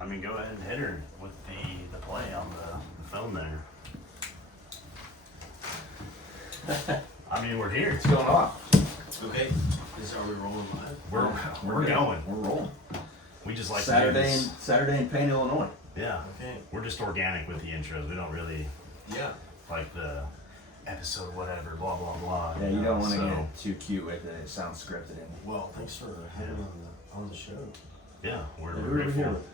I mean, go ahead and hit her with the play on the phone there. I mean, we're here. What's going on? Okay. Are we rolling live? We're going. We're rolling. We just like Saturday in Payne, Illinois. Yeah. Okay. We're just organic with the intros. We don't really Yeah. like the episode whatever, blah blah blah. Yeah, you don't want to So, get too cute with it. It sounds scripted. Well, thanks for having me on the show. Yeah, we're Who are we grateful. here with?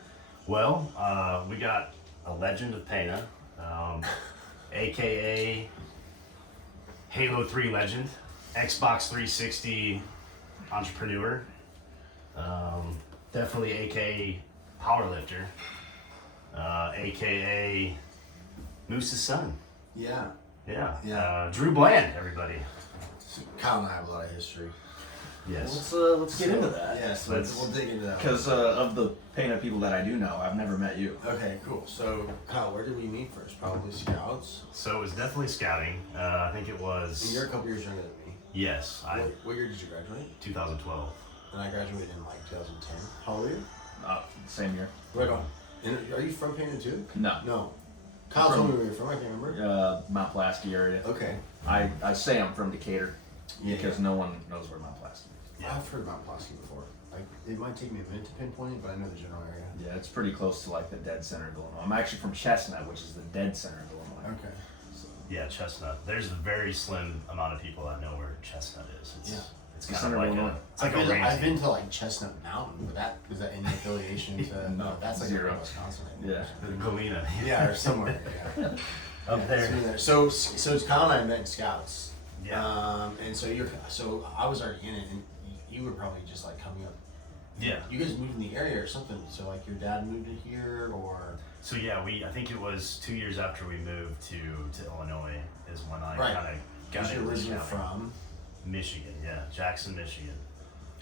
Well, we got a legend of Pena, aka Halo 3 legend, Xbox 360 entrepreneur, definitely aka powerlifter, aka Moose's son. Yeah. Yeah. Yeah. Drew Bland, everybody. So Kyle and I have a lot of history. Yes. Let's get into that. Yes, we'll dig into that. Because of the Payne people that I do know, I've never met you. Okay, cool. So, Kyle, where did we meet first? Probably Scouts. So it was definitely scouting. I think it And was. you're a couple years younger than me. Yes, What year did you graduate? 2012. And I graduated in like 2010. How old are you? Same year. Right on. And are you from Payne too? No. No. Kyle told me where you're from. I can't remember. Mount Pulaski area. Okay. I say I'm from Decatur Yeah. because no one knows where Mount Pulaski is. Yeah. I've heard about Pulaski before. Like, it might take me a minute to pinpoint it, but I know the general area. Yeah, it's pretty close to like the dead center of Illinois. I'm actually from Chestnut, which is the dead center of Illinois. Okay. So, Yeah, Chestnut. There's a very slim amount of people that know where Chestnut is. It's, Yeah. it's The kind center of of like Illinois. it's like a I've range. been to like Chestnut Mountain, but is that any affiliation to? No, that's like Zero. in Wisconsin. yeah. Galena. Yeah, or somewhere. Yeah. Up Yeah, there. it's in there. So Kyle and I met in Scouts. Yeah. And so I was already in it, and you were probably just like coming up. Yeah. You guys moved in the area or something. So like your dad moved in here, or So yeah, I think it was 2 years after we moved to Illinois is when I Right. kind of got was you into originally scouting. from? Michigan. Yeah, Jackson, Michigan.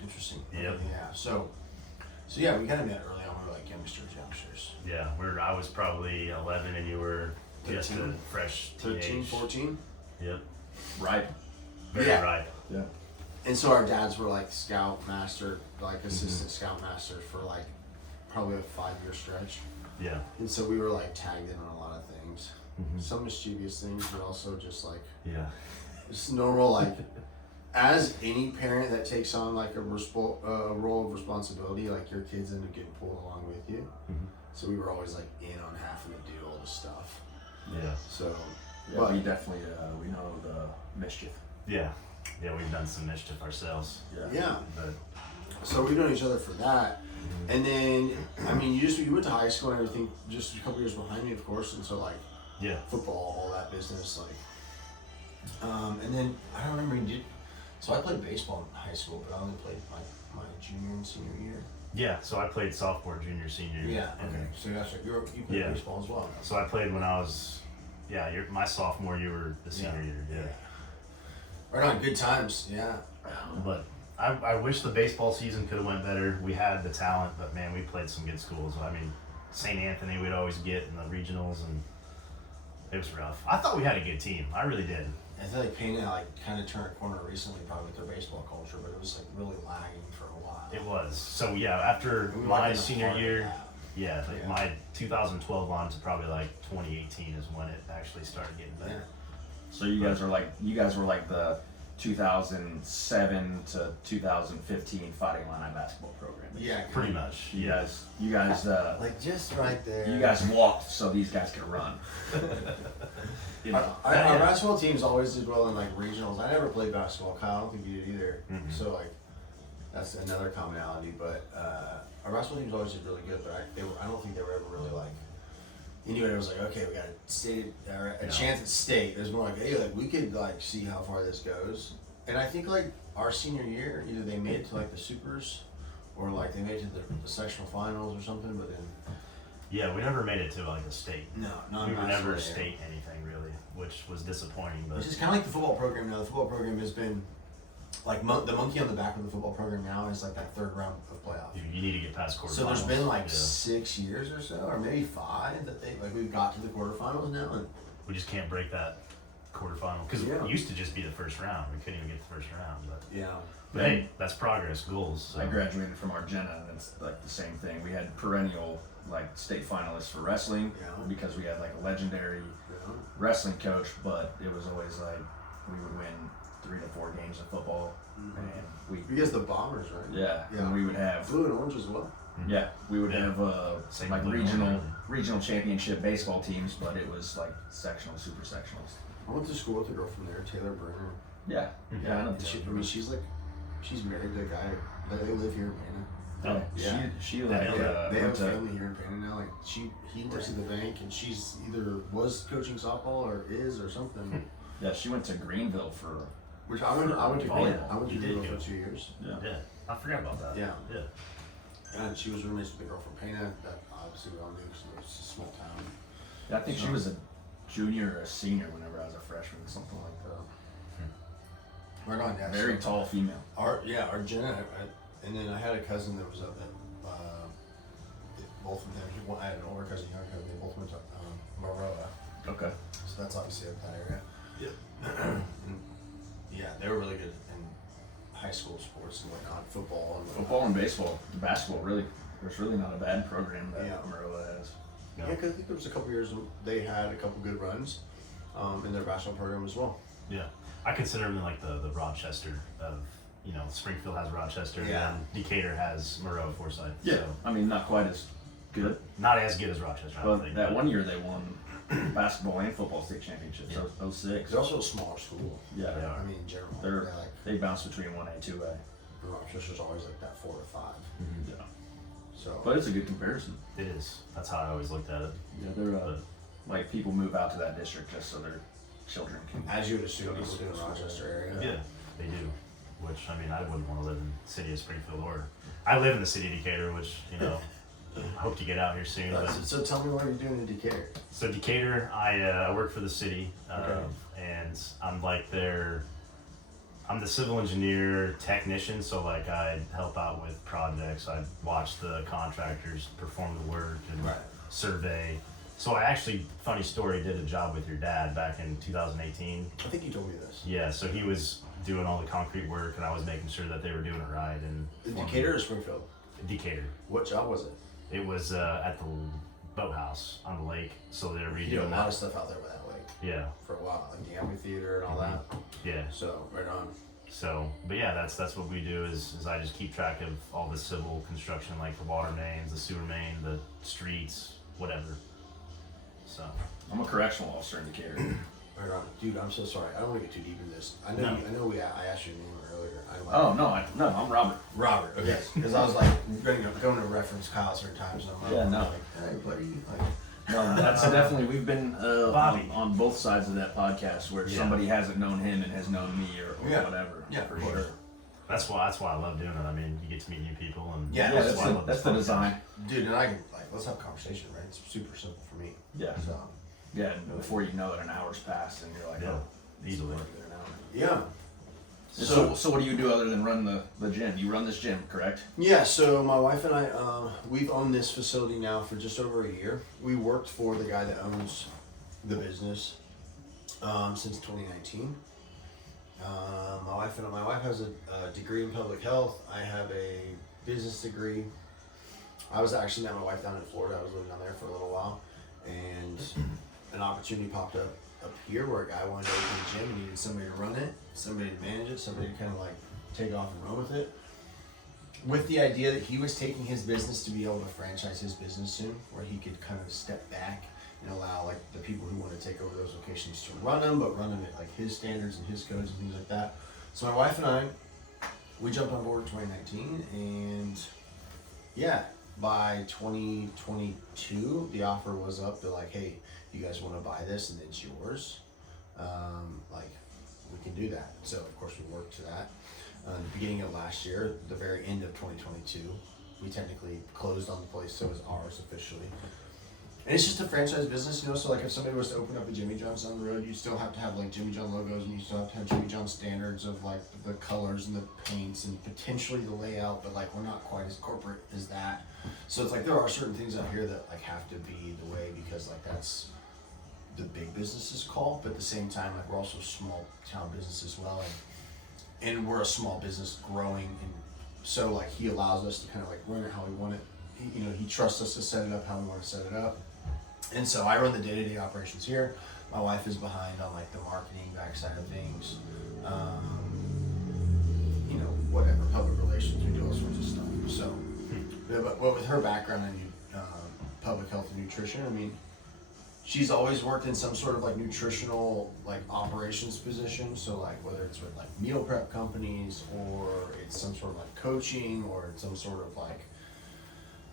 Interesting. Yep. Yeah. So yeah, we kind of met early on. We were like youngsters. Yeah, I was probably 11 and you were just a 13? fresh 13, teenage. 14. Yep. Right. Very Yeah. ripe. Yeah. And so our dads were like scout master, like assistant scout master for like probably a 5-year stretch. Yeah. And so we were like tagged in on a lot of things, Mhm. some mischievous things, but also just like Yeah. just normal. Like as any parent that takes on like a role of responsibility, like your kids end up getting pulled along with you. Mhm. So we were always like in on having to do all this stuff. Yeah. So Yeah, But- we definitely we know the mischief. Yeah. Yeah, we've done some mischief ourselves. yeah. But So we've known each other for that. And then, I mean, you went to high school and everything, just a couple years behind me, of course. And so, like, yeah. football, all that business, like, and then I don't remember you did. So I played baseball in high school, but I only played my junior and senior year. Yeah, so I played sophomore, junior, senior. Yeah. and- Okay. So that's right. You played Yeah. baseball as well. So I played when I was, you're my sophomore, you were the senior year. Yeah. Right on. Good times. Yeah. But I wish the baseball season could have went better. We had the talent, but man, we played some good schools. I mean, St. Anthony we'd always get in the regionals, and it was rough. I thought we had a good team. I really did. I feel like Payne like kind of turned a corner recently, probably with their baseball culture, but it was like really lagging for a while. It was. So yeah, after We were my like in the senior heart of year, that. yeah, like Yeah. my 2012 on to probably like 2018 is when it actually started getting Yeah. better. So you guys were like the 2007 to 2015 Fighting Illini basketball program. Yeah. Pretty much. You Yeah. guys Like just right there. you guys walked so these guys could run. You know. Our basketball teams always did well in like regionals. I never played basketball. Kyle, I don't think you did either. Mhm. So like, that's another commonality. But our basketball teams always did really good. But I don't think they were ever really like. Anyway, it was like, okay, we got a state or a No. chance at state. There's more like, hey, like we could like see how far this goes. And I think like our senior year, either they made it to like the supers, or like they made it to the sectional finals or something. But then Yeah, we never made it to like a state. no, not We were never basketball, a yeah. state anything really, which was disappointing. But Which is kind of like the football program now. The football program has been like the monkey on the back of the football program now is like that third round of playoff. you need to get past quarterfinals. So there's been like Yeah. 6 years or so, or maybe 5 that they like we've got to the quarterfinals now, and We just can't break that quarterfinal because Yeah. it used to just be the first round. We couldn't even get the first round. yeah, But hey, that's progress, goals. So. I graduated from Argenta, and it's like the same thing. We had perennial like state finalists for wrestling Yeah. because we had like a legendary Yeah. wrestling coach, but it was always like we would win 3 to 4 games of football, Mhm. and we Because the Bombers, right? yeah, Yeah. and we would have Blue and orange as well. yeah we would Yeah. have Same like blue and regional orange. regional championship baseball teams, but it was like sectional, super sectionals. I went to school with a girl from there, Taylor Brenner. Yeah, Mhm. yeah, I know. And she, I mean, she's married to a guy. Like, they live here in Pana. Oh, Yeah. she They like have- They have went to, family here in Pana now. Like he works at the bank, and she's either was coaching softball or is or something. yeah, she went to Greenville for Which I went to Volleyball. Greenville. I went to You did Greenville go. for 2 years. yeah. Yeah, I forgot about that. Yeah. Yeah. And she was roommates with the girl from Pana. That obviously we all knew because it was a small town. I think she was a junior or a senior whenever I was a freshman, something like that. Right on, yeah. Very so tall female. our Jenna, and then I had a cousin that was up at both of them. I had an older cousin, younger cousin. They both went to Maroa, Okay. so that's obviously up that area. Yeah. And, yeah, they were really good in high school sports and whatnot, football and whatnot. Football and baseball, basketball really. There's really not a bad program that Yeah. Amarillo has. Yeah, because I think there was a couple years they had a couple good runs in their basketball program as well. Yeah, I consider them like the Rochester of, you know, Springfield has Rochester, Yeah. and Decatur has Monroe Forsyth. Yeah. So I mean, not quite as good, not as good as Rochester, I don't but think. that but- one year they won basketball and football state championships. Yeah. 06. It's also a smaller school. Yeah. They are. I mean, in general, They're like they bounce between 1A, 2A. Rochester's always like that 4 to 5. Mhm. Yeah. So, But it's a good comparison. It is. That's how I always looked at it. Yeah, they're But like people move out to that district just so their children can. as you would assume, Go to people do in school. Rochester area. yeah, they do. Which, I mean, I wouldn't want to live in the city of Springfield, or I live in the city of Decatur, which, you know, hope to get out here soon. But So tell me what you're doing in Decatur. so Decatur, I work for the city, Okay. and I'm like I'm the civil engineer technician. So like I help out with projects. I watch the contractors perform the work and Right. survey. So I actually, funny story, did a job with your dad back in 2018. I think you told me this. Yeah, so he was doing all the concrete work, and I was making sure that they were doing it right. And In Decatur or Springfield? Decatur. What job was it? It was at the boathouse on the lake. So they're You did a redoing lot that. of stuff out there by that lake Yeah, for a while, like the amphitheater and all that. yeah. So, right on. So, but yeah, that's what we do is I just keep track of all the civil construction, like the water mains, the sewer main, the streets, whatever. So, I'm a correctional officer in Decatur. Right on. Dude, I'm so sorry. I don't want to get too deep in this. I know, No. I asked your name earlier. Oh no, I'm Robert. Robert. Okay. Because I was like, going to reference Kyle certain times. And I'm like, Yeah, no. like, hey, buddy. Like, No, that's definitely we've been Bobby. on both sides of that podcast where Yeah. somebody hasn't known him and has known me or Yeah. whatever. Yeah, for of course. sure. that's why I love doing it. I mean, you get to meet new people, and Yeah, Yeah, that's that's why I the, love that's this the podcast. design. dude, and I can, like, let's have a conversation, right? It's super simple for me. Yeah, So, yeah. And before you know it, an hour's passed and you're like, Yeah, oh, easily. we're there now. yeah. So what do you do other than run the gym? You run this gym, correct? Yeah, so my wife and I, we've owned this facility now for just over a year. We worked for the guy that owns the business since 2019. My wife has a degree in public health. I have a business degree. I was actually met my wife down in Florida. I was living down there for a little while, and an opportunity popped up here where a guy wanted to open a gym and needed somebody to run it, somebody to manage it, somebody to kind of like take off and run with it. With the idea that he was taking his business to be able to franchise his business soon, where he could kind of step back and allow like the people who want to take over those locations to run them, but run them at like his standards and his codes and things like that. So my wife and I, we jumped on board in 2019, and yeah, by 2022, the offer was up. They're like, hey, you guys want to buy this and it's yours? Like, we can do that. So of course we worked to that. The beginning of last year, the very end of 2022, we technically closed on the place, so it was ours officially. And it's just a franchise business, you know, so like if somebody was to open up a Jimmy John's down the road, you still have to have like Jimmy John logos, and you still have to have Jimmy John standards of like the colors and the paints and potentially the layout, but like we're not quite as corporate as that. So it's like there are certain things out here that like have to be the way, because like that's the big business's call, but at the same time, like we're also small town business as well, and we're a small business growing, and so like he allows us to kind of like run it how we want it, he trusts us to set it up how we want to set it up. And so I run the day-to-day operations here. My wife is behind on like the marketing backside of things. Whatever, public relations, we do all sorts of stuff. So, but with her background in public health and nutrition, I mean, she's always worked in some sort of like nutritional like operations position. So like whether it's with like meal prep companies or it's some sort of like coaching or it's some sort of like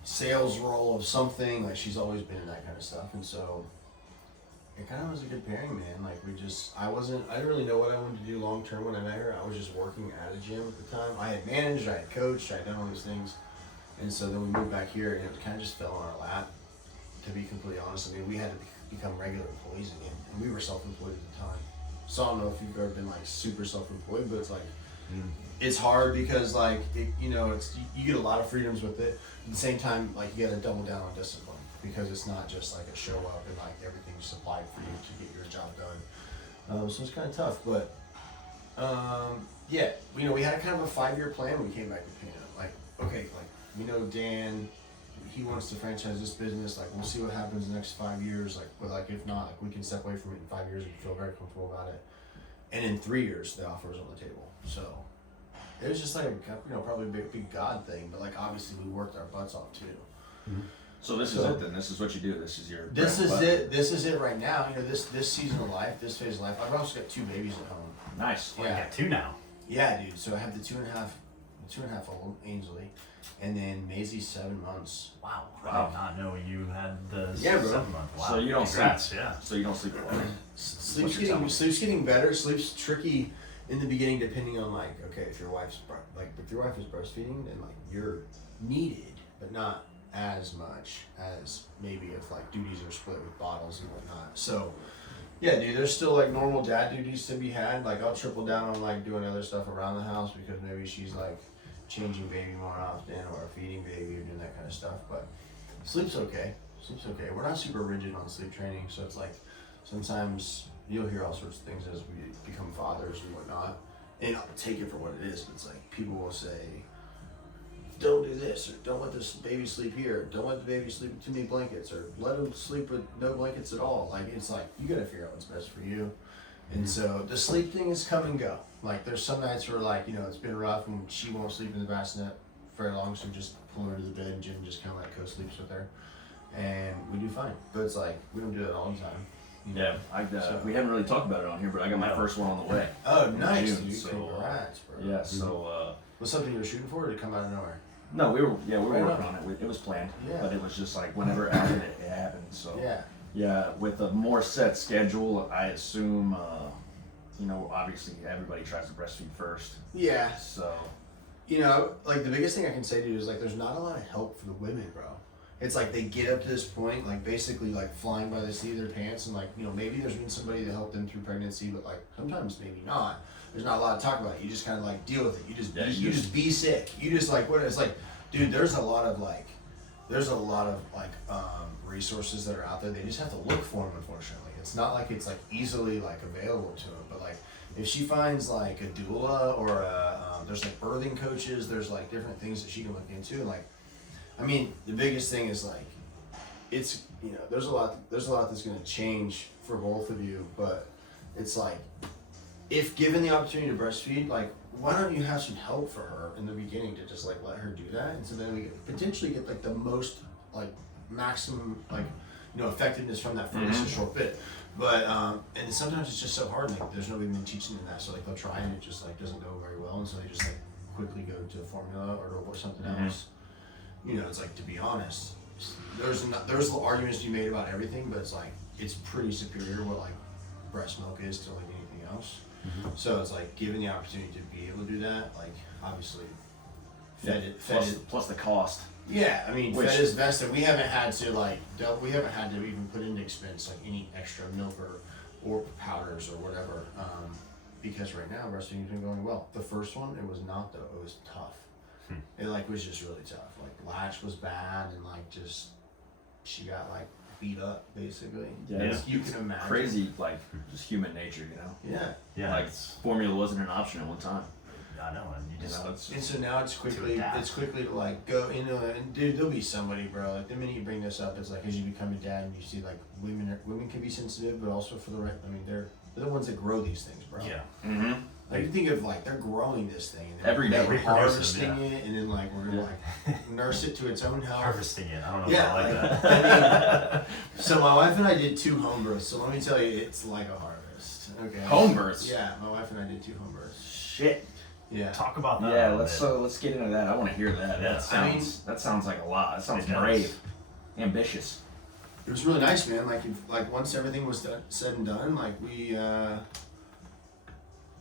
sales role of something, like she's always been in that kind of stuff. And so it kind of was a good pairing, man. Like I didn't really know what I wanted to do long term when I met her. I was just working at a gym at the time. I had managed, I had coached, I had done all these things. And so then we moved back here and it kind of just fell on our lap, to be completely honest. I mean, we had to become regular employees again, and we were self-employed at the time. So I don't know if you've ever been like super self-employed, but it's like, it's hard because like, it's, you get a lot of freedoms with it. At the same time, like you got to double down on discipline because it's not just like a show up and like everything's supplied for you to get your job done. So it's kind of tough, but yeah, we had a kind of a 5-year plan when we came back to Pena. Like, okay, like we know Dan, he wants to franchise this business. Like, we'll see what happens in the next 5 years. Like, but like if not, like we can step away from it in 5 years and feel very comfortable about it. And in 3 years, the offer was on the table. So it was just like probably a big God thing, but like obviously we worked our butts off too. Mm-hmm. So this is it then. This is what you do. This is your. This is it right now. This season of life, this phase of life. I've also got 2 babies at home. Nice. Well, you got 2 now. Yeah, dude. So I have the 2.5 old Ainsley, and then Maisie's 7 months. Wow. I did not know you had the Yeah, bro. 7 month. Wow. So you don't Congrats, sleep. Yeah. So you don't sleep a lot. Sleep's What you're telling me. getting better. Sleep's tricky in the beginning, depending on like, okay, if your wife is breastfeeding, then like you're needed, but not as much as maybe if like duties are split with bottles and whatnot. So yeah, dude, there's still like normal dad duties to be had. Like I'll triple down on like doing other stuff around the house because maybe she's like changing baby more often or feeding baby or doing that kind of stuff. But sleep's okay. We're not super rigid on sleep training, so it's like sometimes you'll hear all sorts of things as we become fathers and whatnot. And I'll take it for what it is, but it's like people will say, don't do this, or don't let this baby sleep here, don't let the baby sleep with too many blankets, or let him sleep with no blankets at all. Like, it's like, you gotta figure out what's best for you. And so the sleep thing is come and go. Like, there's some nights where like, it's been rough and she won't sleep in the bassinet very long, so we just pull her to the bed and Jim just kind of like co-sleeps with her. And we do fine. But it's like, we don't do that all the time. Yeah, we haven't really talked about it on here, but I got my first one on the way. Oh, nice, June, dude. so, Congrats, bro. Yeah, so Was something you were shooting for, or did it come out of nowhere? no, we were Right working on. on it. It was planned, Yeah. but it was just like whenever it happened, it happened. So Yeah. with a more set schedule, I assume obviously everybody tries to breastfeed first. Yeah. So Like the biggest thing I can say to you is like there's not a lot of help for the women, bro. It's like they get up to this point, like basically like flying by the seat of their pants, and like maybe there's been somebody to help them through pregnancy, but like sometimes maybe not. There's not a lot to talk about. You just kind of like deal with it. You just be sick. You just like what it's like, dude. There's a lot of resources that are out there. They just have to look for them. Unfortunately, it's not like it's like easily like available to them. But like if she finds like a doula or there's like birthing coaches. There's like different things that she can look into. And like, I mean, the biggest thing is like, it's there's a lot that's gonna change for both of you. But it's like, if given the opportunity to breastfeed, like, why don't you have some help for her in the beginning to just like let her do that, and so then we potentially get like the most like maximum like effectiveness from that for just a short bit. But and sometimes it's just so hard. Like there's nobody been teaching them that, so like they'll try and it just like doesn't go very well, and so they just like quickly go to formula or something else. It's like, to be honest, there's arguments to be made about everything, but it's like it's pretty superior what like breast milk is to like anything else. So it's like given the opportunity to be able to do that, like obviously plus the cost. Yeah, I mean, Which- fed is vested. We haven't had to even put into expense like any extra milk or powders or whatever, because right now breastfeeding's been going well. The first one, it was not though. It was tough. It like was just really tough. Like latch was bad, and like just she got like beat up basically. Yeah, You can imagine. Crazy, like just human nature, Yeah. Yeah. Like it's- formula wasn't an option at one time. I know, and you You just know, it's And so now it's quickly adapt. to like go into it, and dude, there'll be somebody, bro. Like the minute you bring this up, it's like as you become a dad and you see like women can be sensitive, but also for the right. I mean, they're the ones that grow these things, bro. yeah. mm-hmm. Like you think of like they're growing this thing and then Every day. we're Reproducing, harvesting it, and then like we're gonna like nurse it to its own health. Harvesting it. I don't know Yeah, if I like like, that. So my wife and I did 2 home births. So let me tell you, it's like a harvest. Okay. Home births. Yeah, my wife and I did 2 home births. Shit. Yeah. Talk about that. Yeah, a little bit. let's get into that. I want to hear that. Yeah. That sounds like a lot. That sounds It does. brave, ambitious. It was really nice, man. Like once everything was said and done, like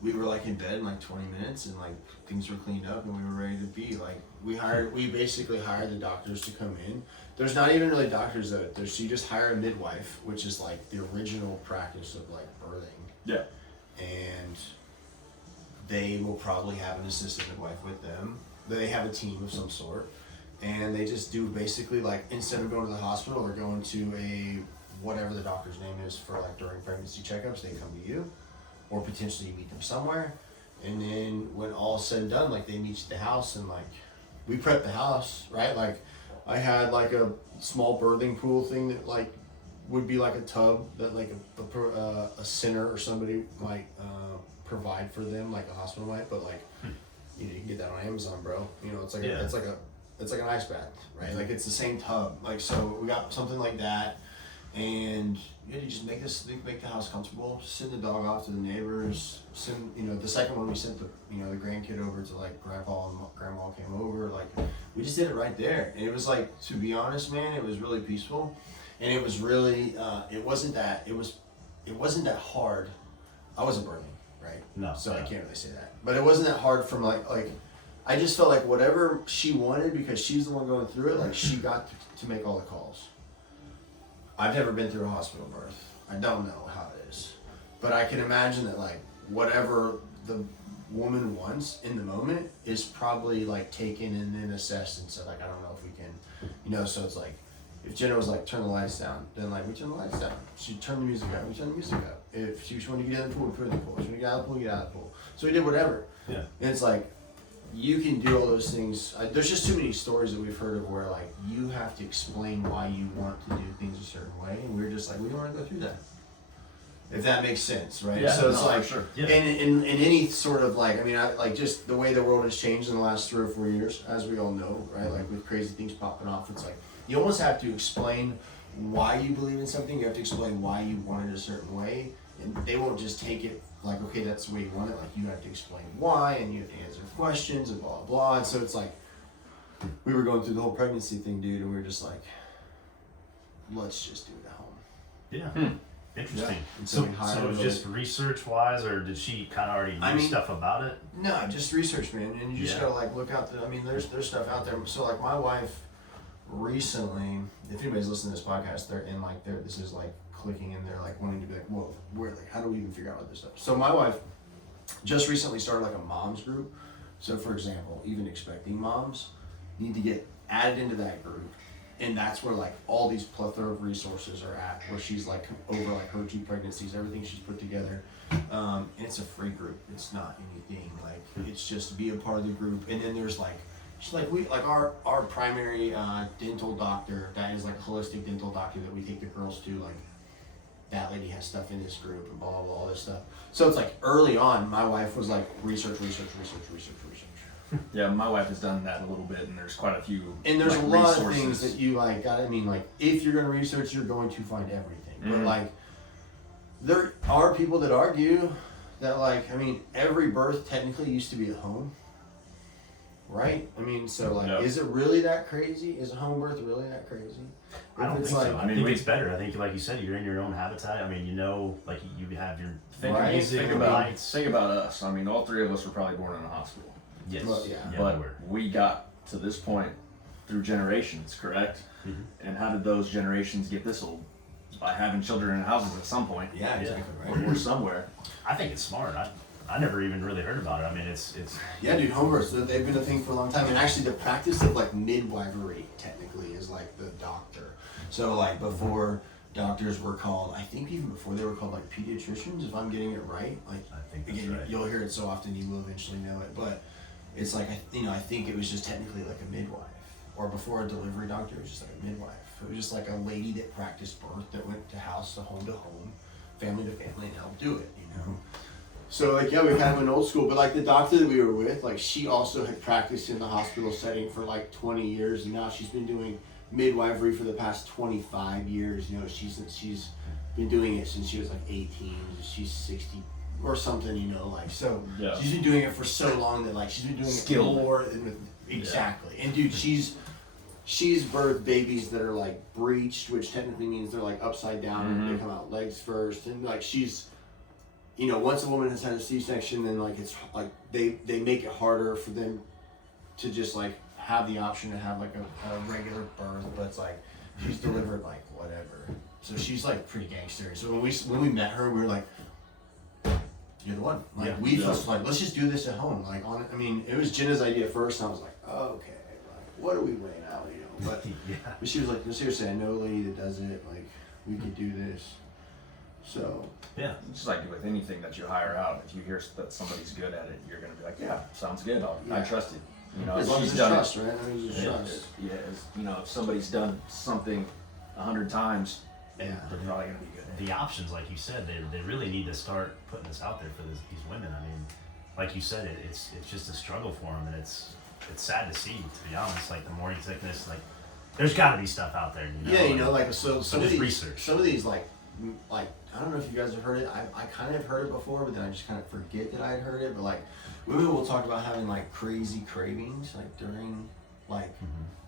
we were like in bed in like 20 minutes, and like things were cleaned up, and we were ready to be like we basically hired the doctors to come in. There's not even really doctors though. You just hire a midwife, which is like the original practice of like birthing, Yeah. and they will probably have an assistant midwife with them. They have a team of some sort, and they just do basically like instead of going to the hospital or going to a whatever the doctor's name is for like during pregnancy checkups, they come to you, or potentially you meet them somewhere, and then when all's said and done, like they meet you at the house, and like we prep the house, right? Like I had like a small birthing pool thing that like would be like a tub that like a center or somebody might provide for them, like a hospital might, but like you can get that on Amazon, bro. It's like Yeah. it's like an ice bath, right? Like it's the same tub. Like so we got something like that, and you just make the house comfortable. Send the dog off to the neighbors. Send the second one we sent the the grandkid over to like grandpa and grandma came over. Like we just did it right there, and it was like, to be honest, man, it was really peaceful, and it was really it wasn't that hard. I wasn't burning, right? No, So I yeah. can't really say that, but it wasn't that hard from like I just felt like whatever she wanted, because she's the one going through it, like she got to make all the calls. I've never been through a hospital birth. I don't know how it is. But I can imagine that like whatever the woman wants in the moment is probably like taken and then assessed and said like, I don't know if we can, so it's like if Jenna was like, turn the lights down, then like we turn the lights down. She'd turn the music up, we turn the music up. If she wanted to get out of the pool, we put her in the pool. If she wanted to get out of the pool, get out of the pool. So we did whatever. Yeah. And it's like, you can do all those things. There's just too many stories that we've heard of where like you have to explain why you want to do things a certain way, and we're just like, we don't want to go through that. If that makes sense, right? Yeah, So it's no, like, for sure. Yeah. in any sort of like, I mean, like just the way the world has changed in the last 3 or 4 years, as we all know, right? Like with crazy things popping off, it's like you almost have to explain why you believe in something. You have to explain why you want it a certain way, and they won't just take it like, okay, that's the way you want it. Like you have to explain why, and you have to answer questions and blah blah blah. And so it's like we were going through the whole pregnancy thing, dude, and we were just like, let's just do it at home. Yeah. Interesting. Yeah. And So, we hired so it was a- just research wise, or did she kind of already know stuff about it? No, just research, man, and you just Yeah. gotta like look out. I mean, there's stuff out there. So like my wife recently, if anybody's listening to this podcast, this is like clicking and they're like wanting to be like, whoa, where, like, how do we even figure out all this stuff? So my wife just recently started like a moms group. So for example, even expecting moms need to get added into that group, and that's where like all these plethora of resources are at, where she's like over like her 2 pregnancies, everything she's put together, and it's a free group. It's not anything like, it's just be a part of the group. And then there's like, she's like, our primary dental doctor, that is like a holistic dental doctor that we take the girls to, like that lady has stuff in this group and blah blah blah, all this stuff. So it's like early on, my wife was like research. Yeah, my wife has done that a little bit, and there's quite a few. And there's like, a lot resources. of things that you like gotta, I mean, like if you're gonna research, you're going to find everything. But Mhm. like there are people that argue that like, I mean, every birth technically used to be at home. Right? I mean, so like, Yep. is it really that crazy? Is a home birth really that crazy? I don't If it's think like, so. I I mean, think we- it's better. I think, like you said, you're in your own habitat. I mean, like you have your Think, Right. music, think and about lights. think about us. I mean, all 3 of us were probably born in a hospital, Yes. Well, yeah. but we were. we got to this point through generations, correct? Mhm. And how did those generations get this old? By having children in houses at some point, yeah, exactly or somewhere. I think it's smart. I never even really heard about it. I mean, it's Yeah, dude, home births, they've been a thing for a long time. And actually the practice of like midwifery technically is like the doctor. So like before doctors were called, I think even before they were called like pediatricians, if I'm getting it right. Like I think that's again, right. you'll hear it so often you will eventually know it. But it's like I think it was just technically like a midwife, or before a delivery doctor, it was just like a midwife. It was just like a lady that practiced birth that went to house to home, family to family, and helped do it. So like yeah, we kind of went old school, but like the doctor that we were with, like she also had practiced in the hospital setting for like 20 years, and now she's been doing midwifery for the past 25 years. She's been doing it since she was like 18. She's 60 or something, like so. Yeah. She's been doing it for so long that like she's been doing Skilled. it more than exactly. And dude, she's birthed babies that are like breached, which technically means they're like upside down and they come out legs first, and like she's. Once a woman has had a C-section, then like it's like they make it harder for them to just like have the option to have like a regular birth, but it's like she's delivered like whatever. So she's like pretty gangster. So when we met her, we were like, "You're the one." Like we just like let's just do this at home. Like it was Jenna's idea first, and I was like, oh, okay, like what are we weighing out, But but she was like, no, seriously, I know a lady that does it. Like we could do this. So Yeah. Just like with anything that you hire out, if you hear that somebody's good at it, you're gonna be like, yeah, sounds good. I trust it. as long as she's it's done trust, it. right? As long as it's trust. If somebody's done something 100 times, And they're probably gonna be good at it. the options, like you said, they really need to start putting this out there for these women. I mean, like you said, it's just a struggle for them, and it's sad to see, to be honest. Like the morning sickness, like there's got to be stuff out there. Like so some of just these research. Some of these like I don't know if you guys have heard it. I kind of heard it before, but then I just kind of forget that I had heard it. But like women will talk about having like crazy cravings, like during like.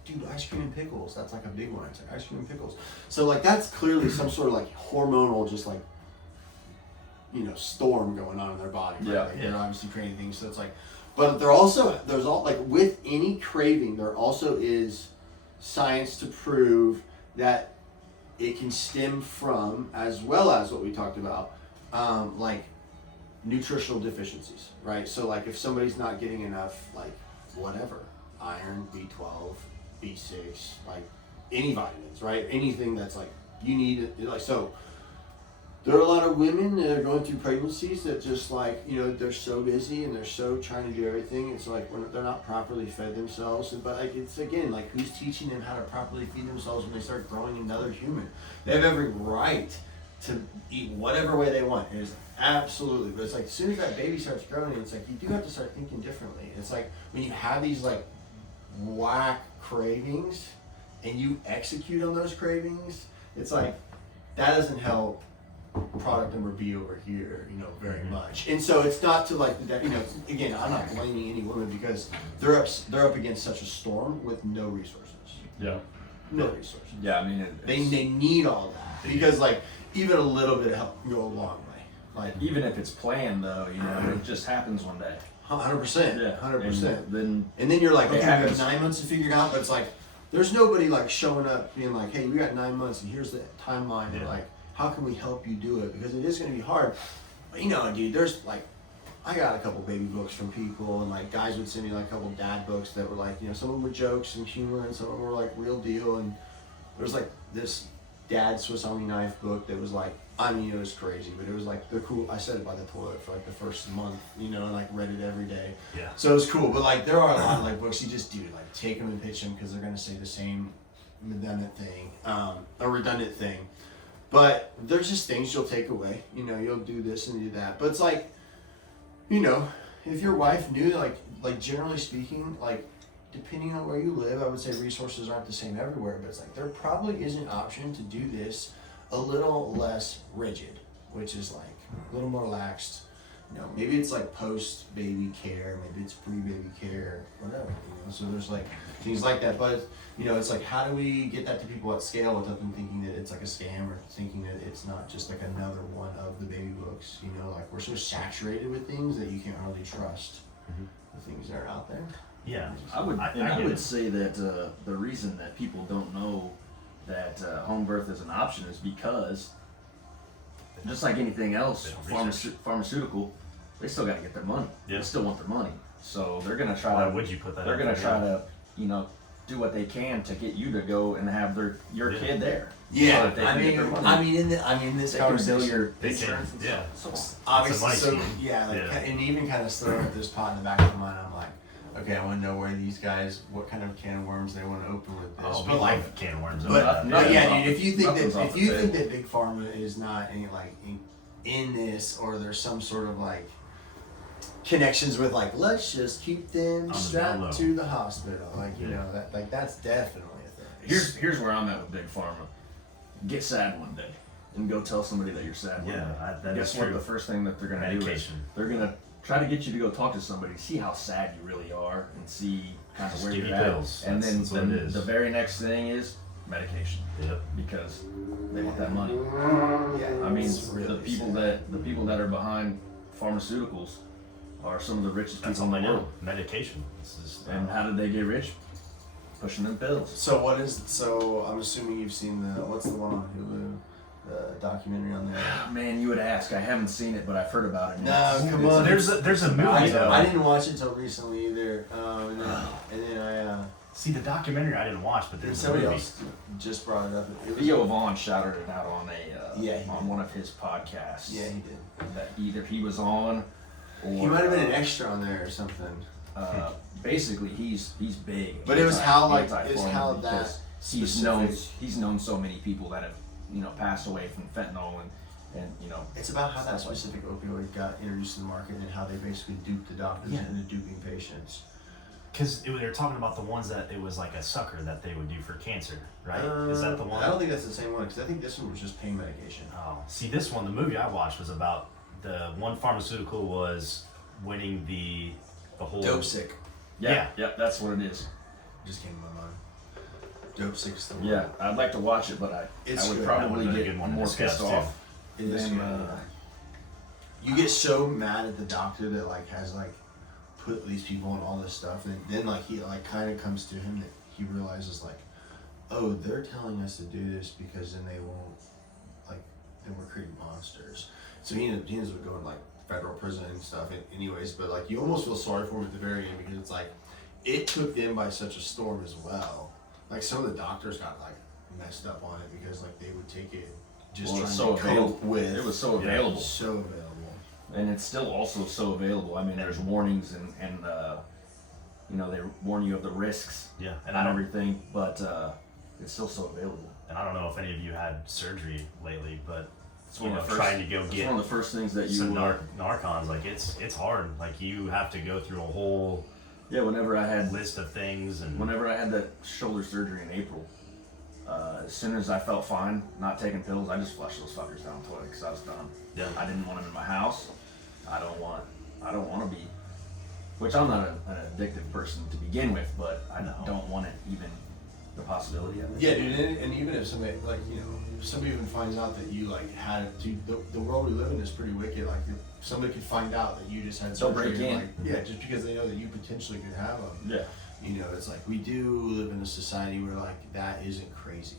Dude, ice cream and pickles, that's like a big one. It's like ice cream and pickles. So like that's clearly some sort of like hormonal just like storm going on in their body. Right? Yeah. Like, they're obviously creating things. So it's like but there's all like with any craving there also is science to prove that it can stem from, as well as what we talked about, like nutritional deficiencies, right? So like if somebody's not getting enough like whatever, iron, B12, B6, like any vitamins, right? Anything that's like you need it, like so. There are a lot of women that are going through pregnancies that just like they're so busy and they're so trying to do everything. It's like they're not properly fed themselves. But like it's again like who's teaching them how to properly feed themselves when they start growing another human? They have every right to eat whatever way they want. It is absolutely. But it's like as soon as that baby starts growing, it's like you do have to start thinking differently. It's like when you have these like whack cravings and you execute on those cravings, it's like that doesn't help product number B over here, very much. And so it's not to like again, I'm not blaming any woman because they're up against such a storm with no resources. Yeah. No resources. Yeah, I mean, They need all that because like even a little bit of help can go a long way. Like even if it's planned though, it just happens one day. 100%. 100%. And And then you're like, It okay, we have happens. 9 months to figure it out, but it's like, there's nobody like showing up being like, hey, we got 9 months and here's the timeline and like, how can we help you do it? Because it is gonna be hard. But dude, there's like, I got a couple baby books from people and like guys would send me like a couple dad books that were like, some of them were jokes and humor and some of them were like real deal. And there's like this dad Swiss Army knife book that was like, it was crazy, but it was like the cool. I set it by the toilet for like the first month, and like read it every day. Yeah. So it was cool, but like there are a lot of like books you just do like take them and pitch them because they're gonna say the same redundant thing, a redundant thing. But there's just things you'll take away. You'll do this and do that. But it's like, if your wife knew, like generally speaking, like depending on where you live, I would say resources aren't the same everywhere. But it's like there probably is an option to do this a little less rigid, which is like a little more relaxed. Maybe it's like post baby care, maybe it's pre baby care, whatever. So there's like things like that. But it's like how do we get that to people at scale without them thinking that it's like a scam or thinking that it's not just like another one of the baby books. Like we're so saturated with things that you can't really trust the things that are out there. Yeah. I would get it. say that the reason that people don't know that home birth is an option is because just like anything else, pharmaceutical, they still got to get their money. Yeah. They still want their money, so they're gonna try Why to. would you put that? They're out gonna there? try to, do what they can to get you to go and have your kid there. Yeah, so that they can get their money. in this They can bill conversation, your They can, insurance. and yeah. stuff. So obviously, money so scheme. yeah, like, Yeah. and even kind of throwing up this pot in the back of my mind, I'm like, okay, I want to know where these guys, what kind of can of worms they want to open with this. Oh, But we like can of worms. But, No, yeah, nothing's dude, if you think nothing's that off if the you table. think that big pharma is not in this, or there's some sort of like connections with like, let's just keep them On the down strapped low. to the hospital, like you Yeah. know that like that's definitely a thing. Here's where I'm at with Big Pharma. Get sad one day and go tell somebody that you're sad one Yeah, day. that Guess is what? true. The first thing that they're gonna do is Medication. they're gonna try to get you to go talk to somebody, see how sad you really are, and see kind of Just where give you're you at. pills. And That's what it is. the very next thing is medication Yep. because they want that money. Yeah, I mean, it's really the people sad. that are behind pharmaceuticals are some of the richest That's people all in they the know. world. Medication. This is, And how did they get rich? Pushing them pills. So I'm assuming you've seen what's the one on Hulu, the documentary on there. Man, you would ask. I haven't seen it, but I've heard about it. No, It's- come it's- on. There's a movie I though. didn't watch it until recently either, and then I See the documentary I didn't watch, but then there's a somebody movie. else just brought it up. It was, Theo Vaughn shouted it out on Yeah, he on did. one of his podcasts. Yeah, he did. That either he was on, or He might have been an extra on there or something. basically, he's big. But it was how, like, anti-pharma it was how because that he's known so many people that have passed away from fentanyl and It's about how that Stuff like- specific opioid got introduced to the market and how they basically duped the doctors Yeah. into duping patients. Because they were talking about the ones that it was like a sucker that they would do for cancer, right? Is that the one? I don't think that's the same one because I think this one was just pain medication. Oh, see, this one, the movie I watched was about the one pharmaceutical was winning the whole. sick. yeah, that's what it is. Just came to my mind. Dope sick is the one. Yeah, I'd like to watch it, but It's I would good. That probably would've been a get good one to more discuss, pissed too. off. It is Then, good. You get so mad at the doctor that like has like put these people on all this stuff, and then like he like kind of comes to him that he realizes like, oh, they're telling us to do this because then they won't like then we're creating monsters. So he ends up going like federal prison and stuff. Anyways, but like you almost feel sorry for him at the very end because it's like it took them by such a storm as well. Like some of the doctors got like messed up on it because like they would take it just Well, it's trying so to cope available. with. It was so Yeah. available. so available. And it's still also so available. I mean, there's warnings and they warn you of the risks Yeah, and and I don't everything, but it's still so available. and I don't know if any of you had surgery lately, but It's you know, trying to go it's get one of the first things that you. some Narcons, like it's hard. Like you have to go through a whole Whenever I had list of things and that shoulder surgery in April, as soon as I felt fine, not taking pills, I just flushed those fuckers down the toilet because I was done. Yeah. I didn't want them in my house. I don't want to be. Which I'm not an addictive person to begin with, but I No. don't want it even the possibility of it. Yeah, dude, and even if somebody like if somebody even finds out that you like had it, dude, the world we live in is pretty wicked. Like if somebody could find out that you just had They'll surgery, break and, in. like, yeah, just because they know that you potentially could have them. Yeah. You know, it's like we do live in a society where like that isn't crazy.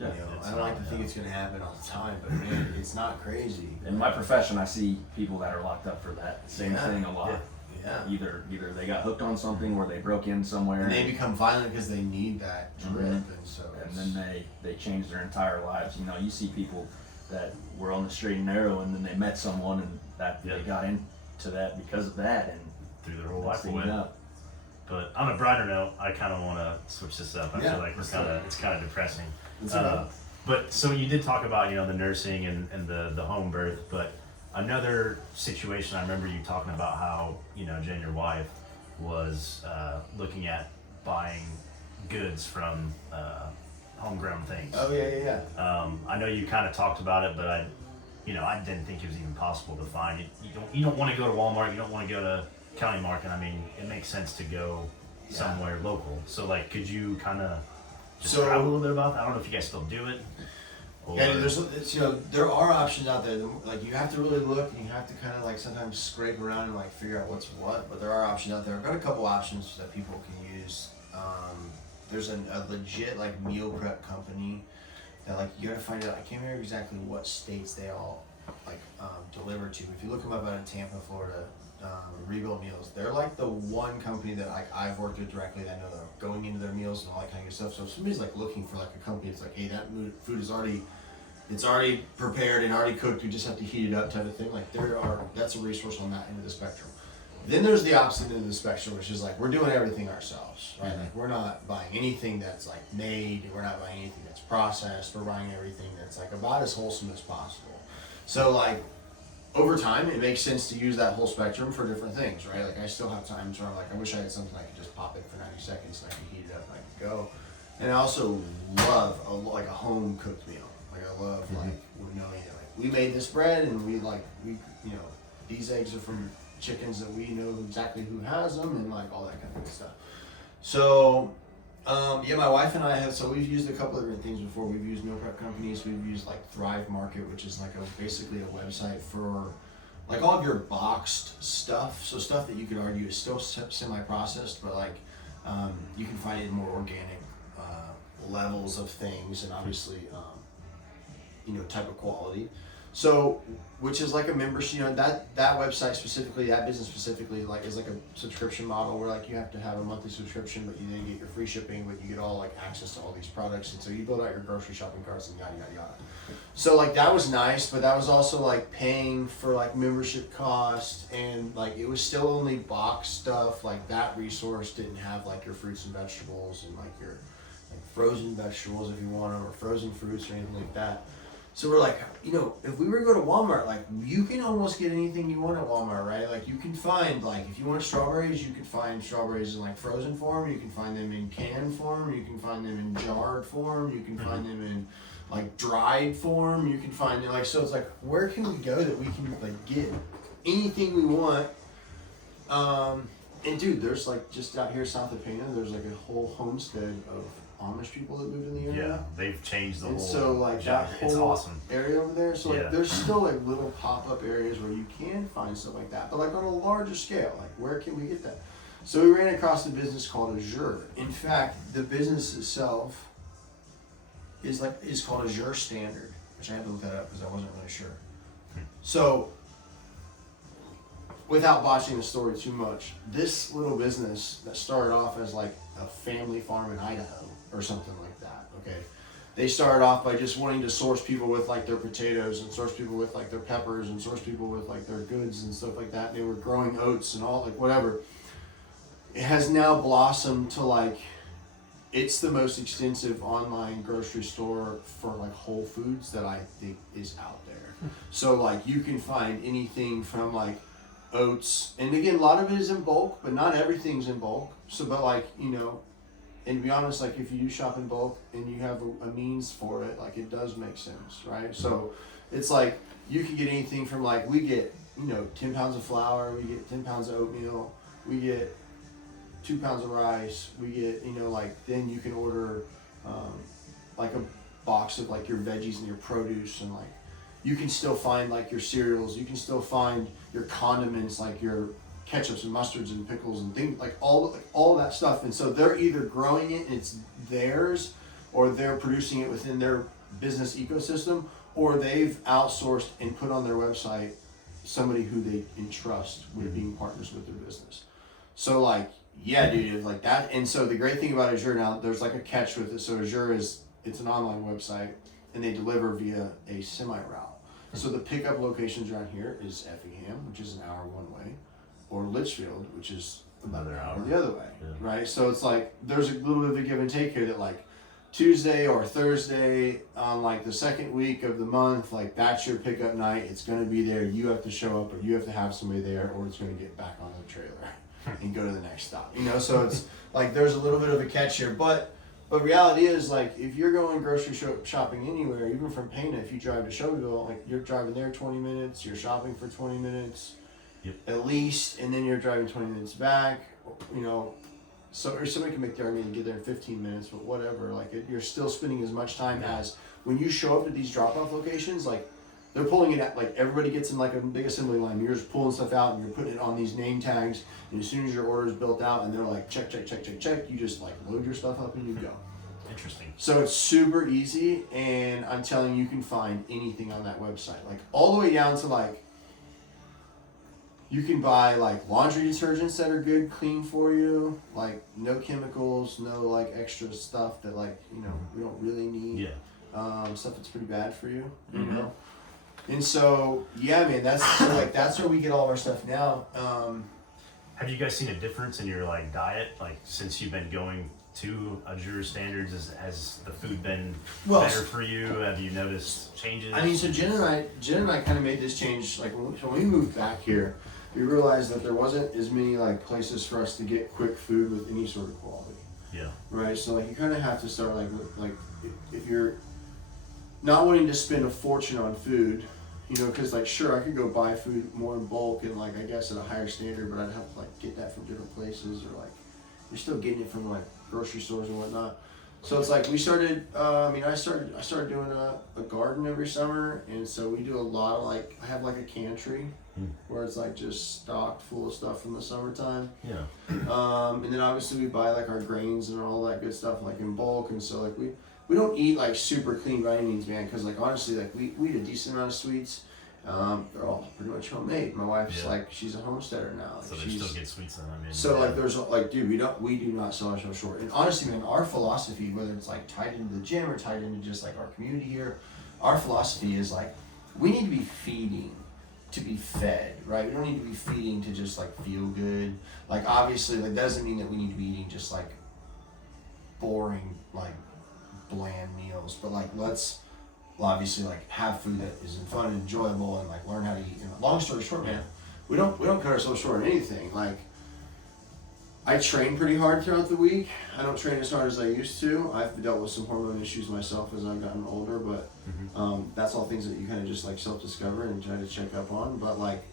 Yeah, you know, it's I don't like not, to think yeah. it's gonna happen all the time, but man, it's not crazy. In my profession, I see people that are locked up for that same Yeah. thing a lot. Yeah. Either they got hooked on something or they broke in somewhere And they become violent because they need that drip, Mhm. and so. and it's- then they change their entire lives. You know, you see people that were on the straight and narrow and then they met someone and that Yeah. they got into that because of that and through their whole next life thing away. you know, But on a brighter note, I kind of want to switch this up. I Yeah, feel like let's it's kind of depressing. Let's do it. But so you did talk about the nursing and the home birth, but another situation I remember you talking about how Jen, your wife, was looking at buying goods from homegrown things. Oh yeah. I know you kind of talked about it, but I didn't think it was even possible to find it. You don't want to go to Walmart. You don't want to go to County Market. I mean, it makes sense to go Yeah. somewhere local. So like, could you kind of just So- describe a little bit about that? I don't know if you guys still do it. Or, Yeah, dude, there are options out there. Like you have to really look, and you have to kind of like sometimes scrape around and like figure out what's what. But there are options out there. I've got a couple options that people can use. There's a legit like meal prep company that like you gotta find out. I can't remember exactly what states they all like deliver to. If you look them up out of Tampa, Florida, Rebuild Meals, they're like the one company that like I've worked with directly that I know that are going into their meals and all that kind of stuff. So if somebody's like looking for like a company that's like, hey, that food is already prepared and already cooked, you just have to heat it up type of thing, like that's a resource on that end of the spectrum. Then there's the opposite end of the spectrum, which is like we're doing everything ourselves, right? Mhm. Like we're not buying anything that's like made, we're not buying anything that's processed, we're buying everything that's like about as wholesome as possible. So like over time, it makes sense to use that whole spectrum for different things, right? Like I still have times where I'm like, I wish I had something I could just pop it for 90 seconds and I can heat it up and I can go. And I also love like a home cooked meal. Like I love Mhm. like knowing that like we made this bread and we these eggs are from chickens that we know exactly who has them and like all that kind of good stuff. So yeah, my wife and I we've used a couple of different things before. We've used meal prep companies. We've used like Thrive Market, which is like basically a website for like all of your boxed stuff. So stuff that you could argue is still semi-processed, but like you can find it in more organic levels of things and obviously type of quality. So, which is like a membership, that website specifically, that business specifically, like is like a subscription model where like you have to have a monthly subscription, but you then get your free shipping, but you get all like access to all these products, and so you build out your grocery shopping carts and yada yada yada. So like that was nice, but that was also like paying for like membership cost, and like it was still only box stuff. Like that resource didn't have like your fruits and vegetables and like your frozen vegetables if you want them, or frozen fruits or anything like that. So we're like, if we were to go to Walmart, like you can almost get anything you want at Walmart, right? Like you can find, like if you want strawberries, you can find strawberries in like frozen form, you can find them in canned form, you can find them in jarred form, you can find them in like dried form, you can find it like, so it's like, where can we go that we can like get anything we want? And dude, there's like just out here south of Pana, there's like a whole homestead of Amish people that moved in the area. Yeah, they've changed the And whole. so like that it's whole awesome. area over there, so like Yeah. there's still like little pop-up areas where you can find stuff like that, but like on a larger scale, like where can we get that? So we ran across a business called Azure. In fact, the business itself is called Azure Standard, which I had to look that up because I wasn't really sure. So without botching the story too much, this little business that started off as like a family farm in Idaho or something like that, okay? They started off by just wanting to source people with like their potatoes and source people with like their peppers and source people with like their goods and stuff like that. And they were growing oats and all like whatever. It has now blossomed to like, it's the most extensive online grocery store for like Whole Foods that I think is out there. So like you can find anything from like oats, and again, a lot of it is in bulk, but not everything's in bulk. So, but like, and to be honest, like if you do shop in bulk and you have a means for it, like it does make sense, right? So it's like you can get anything from like, we get, 10 pounds of flour, we get 10 pounds of oatmeal, we get 2 pounds of rice, we get, then you can order like a box of like your veggies and your produce, and like you can still find like your cereals, you can still find your condiments, like your ketchups and mustards and pickles and things like all that stuff. And so they're either growing it and it's theirs, or they're producing it within their business ecosystem, or they've outsourced and put on their website somebody who they entrust with being partners with their business. So like, yeah, dude, like that. And so the great thing about Azure now, there's like a catch with it. So Azure it's an online website and they deliver via a semi-route. So the pickup locations around here is Effingham, which is an hour one way, or Litchfield, which is about an hour the other way, right? So it's like there's a little bit of a give and take here that like Tuesday or Thursday on like the second week of the month, like that's your pickup night. It's going to be there. You have to show up, or you have to have somebody there, or it's going to get back on the trailer and go to the next stop. So it's like there's a little bit of a catch here, but reality is, like, if you're going grocery shopping anywhere, even from Pana, if you drive to Shelbyville, like, you're driving there 20 minutes, you're shopping for 20 minutes, at least, and then you're driving 20 minutes back, so, or somebody can make the argument and get there in 15 minutes, but whatever, like, you're still spending as much time as when you show up to these drop-off locations, like, they're pulling it at, like, everybody gets in, like, a big assembly line. You're just pulling stuff out, and you're putting it on these name tags, and as soon as your order is built out, and they're like, check, you just, like, load your stuff up, and you go. Interesting. So it's super easy, and I'm telling you, you can find anything on that website. Like, all the way down to, like, you can buy, like, laundry detergents that are good, clean for you, like, no chemicals, no, like, extra stuff that, like, we don't really need. Yeah. Stuff that's pretty bad for you, know? And so, yeah, man, that's where we get all of our stuff now. Have you guys seen a difference in your like diet, like since you've been going to Azure Standards? Has the food been better for you? Have you noticed changes? I mean, so Jen and I kind of made this change. Like when we moved back here, we realized that there wasn't as many like places for us to get quick food with any sort of quality. Yeah. Right. So like you kind of have to start like if you're not wanting to spend a fortune on food, you know, because like sure I could go buy food more in bulk and like I guess at a higher standard, but I'd have to like get that from different places, or like you're still getting it from like grocery stores and whatnot. So it's like we started. I started doing a garden every summer, and so we do a lot of like I have like a pantry where it's like just stocked full of stuff from the summertime. Yeah. And then obviously we buy like our grains and all that good stuff like in bulk, and so like we don't eat like super clean by any means, man, because like honestly like we eat a decent amount of sweets. They're all pretty much homemade. My wife's like she's a homesteader now. Like, So they still get sweets then. I mean. so like there's like dude we do not sell ourselves short. And honestly, man, our philosophy, whether it's like tied into the gym or tied into just like our community here, our philosophy is like we need to be feeding to be fed, right? We don't need to be feeding to just like feel good. Like obviously that doesn't mean that we need to be eating just like boring like bland meals, but like let's obviously like have food that is fun and enjoyable and like learn how to eat. You know, long story short, man, we don't cut ourselves short on anything. Like I train pretty hard throughout the week. I don't train as hard as I used to. I've dealt with some hormone issues myself as I've gotten older, but that's all things that you kind of just like self-discover and try to check up on. But like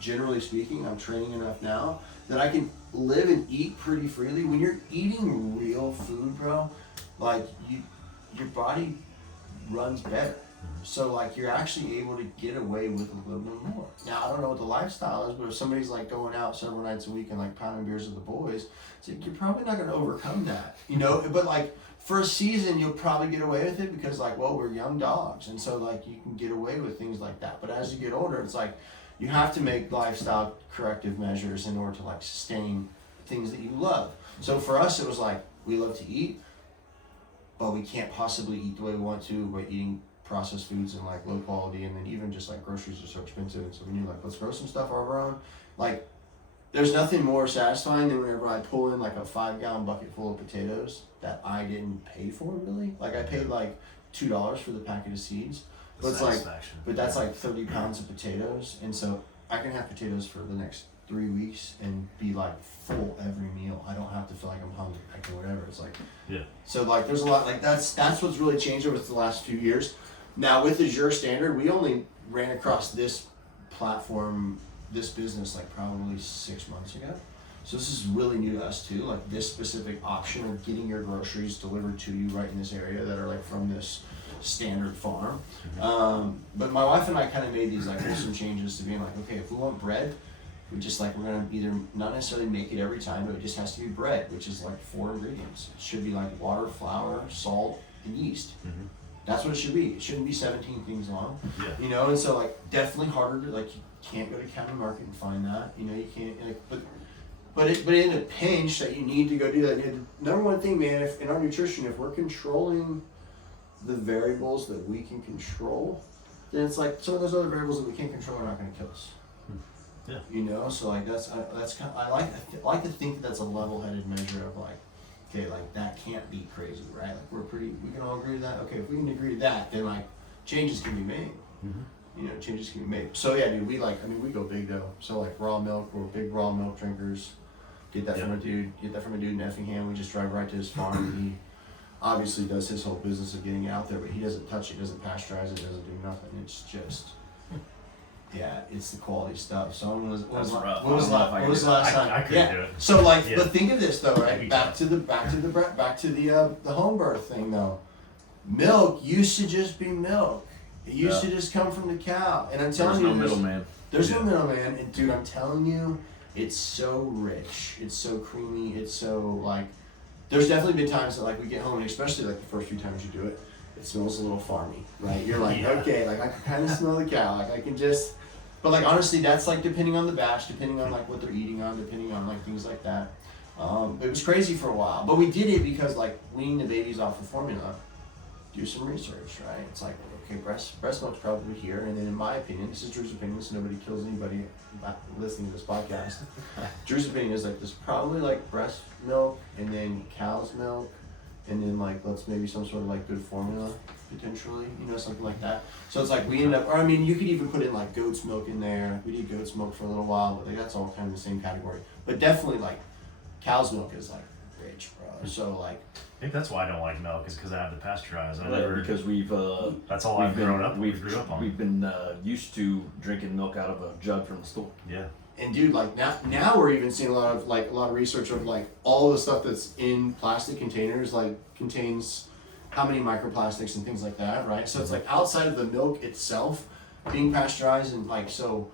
generally speaking, I'm training enough now that I can live and eat pretty freely. When you're eating real food, bro, like your body runs better. So like you're actually able to get away with a little bit more. Now I don't know what the lifestyle is, but if somebody's like going out several nights a week and like pounding beers with the boys, it's like you're probably not gonna overcome that. You know, but like for a season you'll probably get away with it because like, well, we're young dogs, and so like you can get away with things like that. But as you get older, it's like you have to make lifestyle corrective measures in order to like sustain things that you love. So for us it was like we love to eat, but we can't possibly eat the way we want to by eating processed foods and like low quality, and then even just like groceries are so expensive. And so when you're like, let's grow some stuff of our own, like there's nothing more satisfying than whenever I pull in like a 5-gallon bucket full of potatoes that I didn't pay for really. Like I paid like $2 for the packet of seeds, but it's like, but that's like 30 pounds of potatoes, and so I can have potatoes for the next 3 weeks and be like full every meal. I don't have to feel like I'm hungry, like or whatever. It's like so like there's a lot like that's what's really changed over the last few years. Now with Azure Standard, we only ran across this platform, this business like probably 6 months ago. So this is really new to us too, like this specific option of getting your groceries delivered to you right in this area that are like from this standard farm. But my wife and I kind of made these like some changes to being like, okay, if we want bread, we just like, we're gonna either not necessarily make it every time, but it just has to be bread, which is like 4 ingredients. It should be like water, flour, salt, and yeast. That's what it should be. It shouldn't be 17 things long. You know, and so like definitely harder to like you can't go to county market and find that. You know, you can't like, but in a pinch that you need to go do that. The number one thing, man, if in our nutrition, if we're controlling the variables that we can control, then it's like some of those other variables that we can't control are not going to kill us. You know, so like that's kind of, I like to think that that's a level-headed measure of like, okay, like that can't be crazy, right? Like we can all agree to that. Okay, if we can agree to that, then like changes can be made. You know, changes can be made. So yeah, dude, we go big though. So like raw milk, we're big raw milk drinkers. Get that from a dude in Effingham. We just drive right to his farm. He obviously does his whole business of getting out there, but he doesn't touch it, doesn't pasteurize it, doesn't do nothing. It's just, yeah, it's the quality stuff. So when was the last time? I couldn't do it. So like, but think of this though, right? Back to the home birth thing though. Milk used to just be milk. It used to just come from the cow, and I'm telling you, there's no middleman. And dude, I'm telling you, it's so rich. It's so creamy. It's so like. There's definitely been times that like we get home, and especially like the first few times you do it, it smells a little farmy, right? You're like, okay, like I can kind of smell the cow, like I can just. But like honestly, that's like depending on the batch, depending on like what they're eating on, depending on like things like that. It was crazy for a while, but we did it because like weaning the babies off of formula. Do some research, right? It's like, okay, breast milk's probably here, and then in my opinion, this is Drew's opinion, so nobody kills anybody listening to this podcast. Drew's opinion is like there's probably like breast milk, and then cow's milk, and then like let's maybe some sort of like good formula potentially, something like that. So it's like we end up, or I mean, you could even put in like goat's milk in there. We did goat's milk for a little while, but like that's all kind of the same category. But definitely like cow's milk is like rich, bro. So like. I think that's why I don't like milk, is because I have to pasteurize. Because That's all I've grown up. We grew up on. We've been used to drinking milk out of a jug from the store. Yeah. And dude, like now we're even seeing a lot of research of like all the stuff that's in plastic containers like contains how many microplastics and things like that, right? So it's like outside of the milk itself being pasteurized, and like so,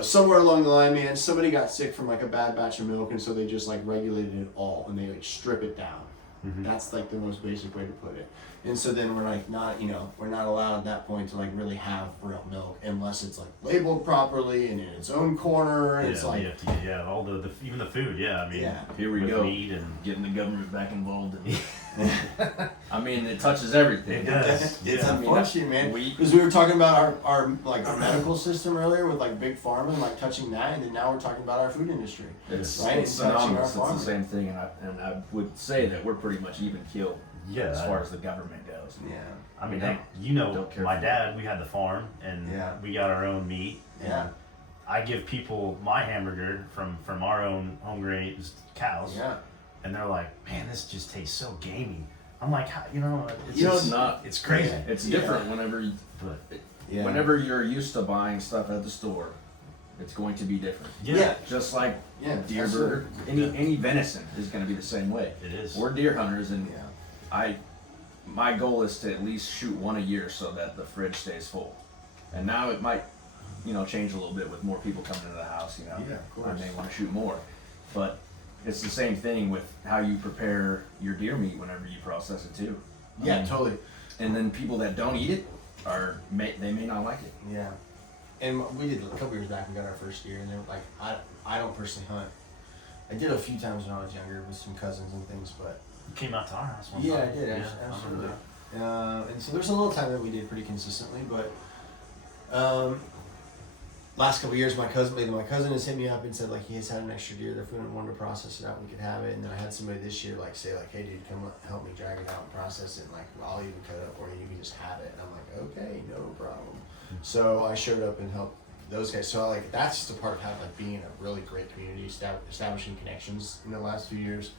somewhere along the line, man, somebody got sick from like a bad batch of milk, and so they just like regulated it all and they like strip it down. Mm-hmm. That's like the most basic way to put it. And so then we're like we're not allowed at that point to like really have real milk unless it's like labeled properly and in its own corner. And it's like all the even the food. Yeah, I mean, yeah. Here we with go, meat and getting the government back involved. I mean, it touches everything. It does. It's Yeah. unfortunate, man. Because we were talking about our medical system earlier with like big pharma and like touching that, and then now we're talking about our food industry. It's Right, it's and touching synonymous. our It's the farmers. same thing, and I would say that we're pretty much even keel as far as the government goes. Yeah. I mean, We heck, don't care my for dad, we had the farm, and Yeah. we got our own meat. Yeah. And I give people my hamburger from our own home raised cows, Yeah. and they're like, "Man, this just tastes so gamey." I'm like, it's It's not. It's crazy. Yeah. It's different whenever But Yeah. whenever you're used to buying stuff at the store. It's going to be different. Yeah. Just like Yeah. deer absolutely. burger, any venison is going to be the same way. it is. We're deer hunters, and Yeah. my goal is to at least shoot one a year so that the fridge stays full. And now it might, change a little bit with more people coming into the house. Yeah, of course. I may want to shoot more, but it's the same thing with how you prepare your deer meat whenever you process it too. Yeah, totally. And then people that don't eat it they may not like it. Yeah. And we did a couple years back. We got our first deer, and they were like, I don't personally hunt. I did a few times when I was younger with some cousins and things, but You came out to our house one yeah, time. I did I remember absolutely. that. And so there's a little time that we did pretty consistently, but last couple of years, my cousin has hit me up and said like he has had an extra deer. If we wanted to process it out, we could have it. And then I had somebody this year like say like, hey dude, come help me drag it out and process it. And like I'll even cut it up for you. You can just have it. And I'm like, okay, no problem. So I showed up and helped those guys. So like that's just a part of having like being in a really great community, establishing connections in the last few years.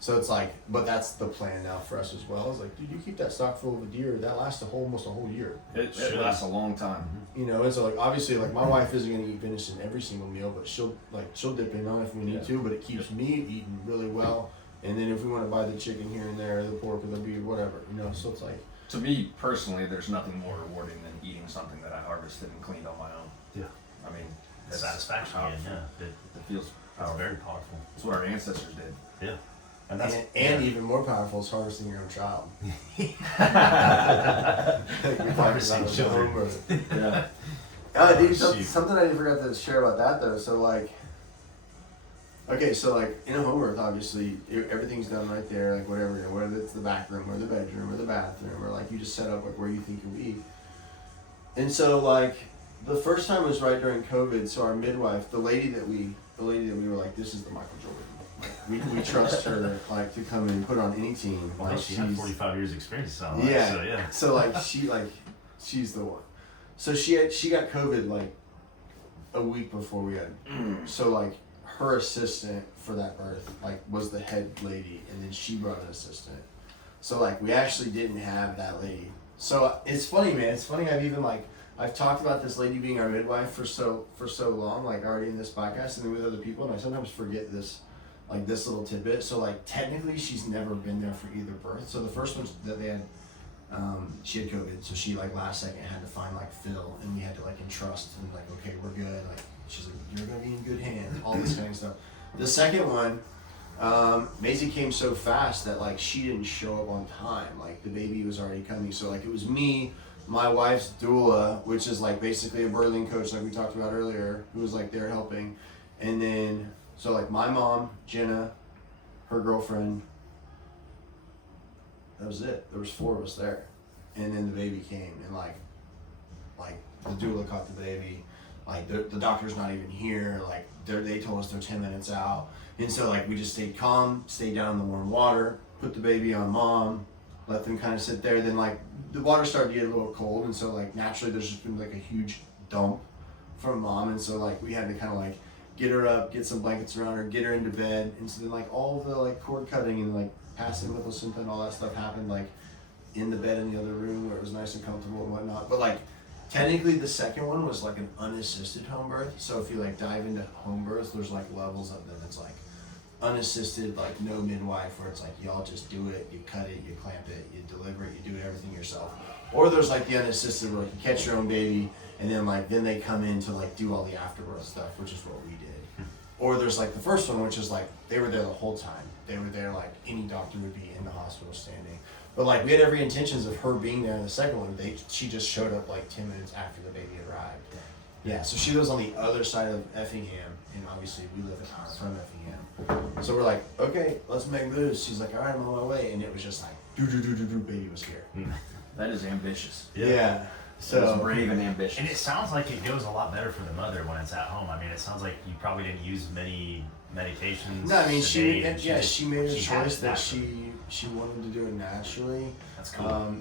So it's like, but that's the plan now for us as well. It's like, dude, you keep that stock full of a deer, that lasts almost a whole year. It Sure. lasts a long time. And so like obviously like my wife isn't gonna eat venison every single meal, but she'll dip in on it if we need Yeah. to. But it keeps me eating really well. And then if we want to buy the chicken here and there, the pork or the beef, whatever, So it's like, To me personally, there's nothing more rewarding than eating something that I harvested and cleaned on my own. Yeah. I mean, The satisfaction powerful. again, yeah. It feels That's powerful. very powerful. That's what our ancestors did. Yeah. And that's and even more powerful is harvesting your own child. Harvesting children. Yeah. Dude, Shoot. something I forgot to share about that though. So like, okay, so like in a home birth, obviously everything's done right there, like whatever, whether it's the back room or the bedroom or the bathroom, or like you just set up like where you think you'll be. And so like the first time was right during COVID. So our midwife, the lady that we were like, this is the Michael Jordan. Like, we trust her like to come and put on any team. well, Like she had 45 years experience, sound like, yeah. so yeah. So like she's the one. So she got COVID like a week before we had. So like her assistant for that birth like was the head lady, and then she brought an assistant. So like we actually didn't have that lady. So it's funny, man. It's funny. I've talked about this lady being our midwife for so long, like already in this podcast and then with other people, and I sometimes forget this little tidbit. So like technically she's never been there for either birth. So the first one that they had, she had COVID, so she like last second had to find like Phil, and we had to like entrust and like, okay, we're good. Like she's like, you're gonna be in good hands, all this kind of stuff. The second one, Maisie came so fast that like she didn't show up on time. Like the baby was already coming, so like it was me, my wife's doula, which is like basically a birthing coach like we talked about earlier, who was like there helping, and then so like my mom, Jenna, her girlfriend. That was it. There was 4 of us there, and then the baby came, and like the doula caught the baby. Like the doctor's not even here. Like they told us they're 10 minutes out, and so like we just stayed calm, stayed down in the warm water, put the baby on mom, let them kind of sit there. Then like the water started to get a little cold, and so like naturally there's just been like a huge dump from mom, and so like we had to kind of like get her up, get some blankets around her, get her into bed, and so then like all the like cord cutting and like passing with placenta and all that stuff happened like in the bed in the other room where it was nice and comfortable and whatnot. But like technically the second one was like an unassisted home birth. So if you like dive into home birth, there's like levels of them. It's like unassisted, like no midwife, where it's like y'all just do it, you cut it, you clamp it, you deliver it, you do everything yourself. Or there's like the unassisted where like you catch your own baby and then they come in to like do all the afterbirth stuff, which is what we did. Or there's like the first one, which is like they were there the whole time. They were there like any doctor would be in the hospital standing. But like we had every intentions of her being there in the second one. She just showed up like 10 minutes after the baby arrived. Yeah, so she lives on the other side of Effingham, and obviously we live an hour from Effingham. So we're like, okay, let's make moves. She's like, all right, I'm on my way, and it was just like, baby was here. That is ambitious. Yeah. So So brave and ambitious. And it sounds like it goes a lot better for the mother when it's at home. I mean, it sounds like you probably didn't use many medications. no, I mean sedate, and she made a she had choice it that naturally. she wanted to do it naturally. That's cool.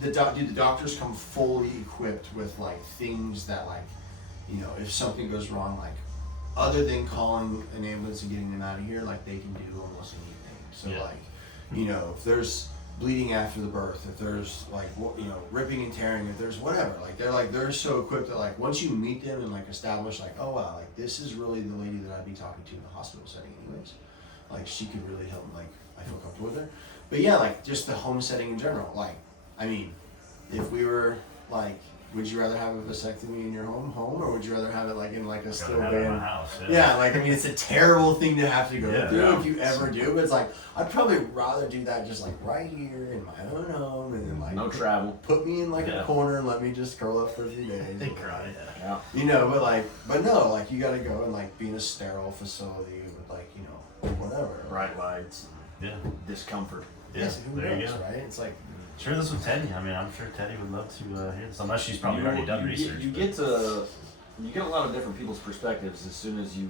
The doctors come fully equipped with like things that like, you know, if something goes wrong, like other than calling an ambulance and getting them out of here, like they can do almost anything. So Yeah. like, you know, if there's bleeding after the birth, if there's like, you know, ripping and tearing, if there's whatever, like they're so equipped that like once you meet them and like establish like, oh wow, like this is really the lady that I'd be talking to in the hospital setting anyways. Like she could really help, like I feel comfortable with her. But yeah, like just the home setting in general. Like, I mean, if we were like, would you rather have a vasectomy in your home, or would you rather have it like in like a Gotta still have it in my van? house. Yeah, like I mean, it's a terrible thing to have to go Yeah. through Yeah. if you ever do. But it's like I'd probably rather do that just like right here in my own home, and then like No travel. put me in like Yeah. a corner and let me just curl up for a few days. They cry. Yeah. You know, but no, like you gotta go and like be in a sterile facility with like, you know, whatever. Bright lights, Yeah. discomfort. Yeah. Yes, who There you knows, go. right? It's like Share this with Teddy. I mean, I'm sure Teddy would love to hear this, unless she's probably already done research. You but- get a lot of different people's perspectives as soon as you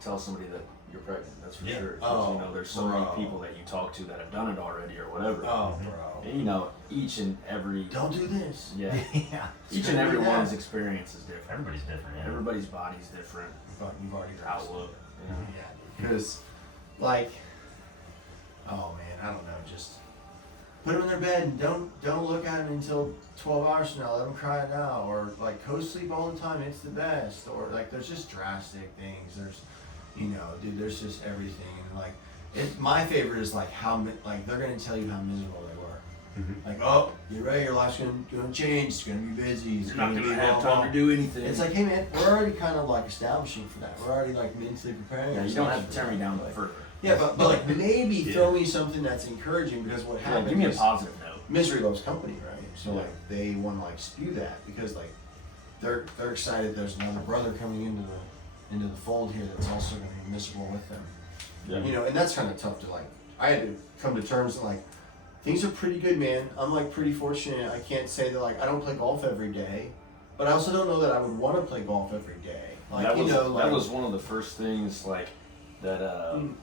tell somebody that you're pregnant. That's for Yeah. sure. 'Cause, Oh, you know, there's so many bro. people that you talk to that have done it already or whatever. oh, Mhm. bro, And, you know, each and every don't do this. yeah, yeah. each Don't and do every that. one's experience is different. Everybody's different. Yeah. Everybody's body's different. But you've already Outlook. Mhm. Yeah, because, like, oh man, I don't know. Just put them in their bed and don't look at them until 12 hours from now. Let them cry it out, or like co-sleep all the time. It's the best. Or like, there's just drastic things. There's, you know, dude. There's just everything. And like, my favorite is like like they're gonna tell you how miserable they were. Mhm. Like, oh, get ready. Your life's gonna change. It's gonna be busy. It's You're not gonna gonna be have blah, blah. time to do anything. It's like, hey man, we're already kind of like establishing for that. We're already like mentally preparing. yeah, you don't ourselves have to for tear me that. down Like, further. yeah, but like maybe Yeah. throw me something that's encouraging, because what Yeah, happens give me a is positive note. misery loves company, right? So Yeah. like they want to like spew that, because like they're excited there's another brother coming into the fold here that's also going to be miserable with them. Yeah. You know, and that's kind of tough to like. I had to come to terms that like things are pretty good, man. I'm like pretty fortunate. I can't say that like I don't play golf every day, but I also don't know that I would want to play golf every day. Like that was, you know, like that was one of the first things like that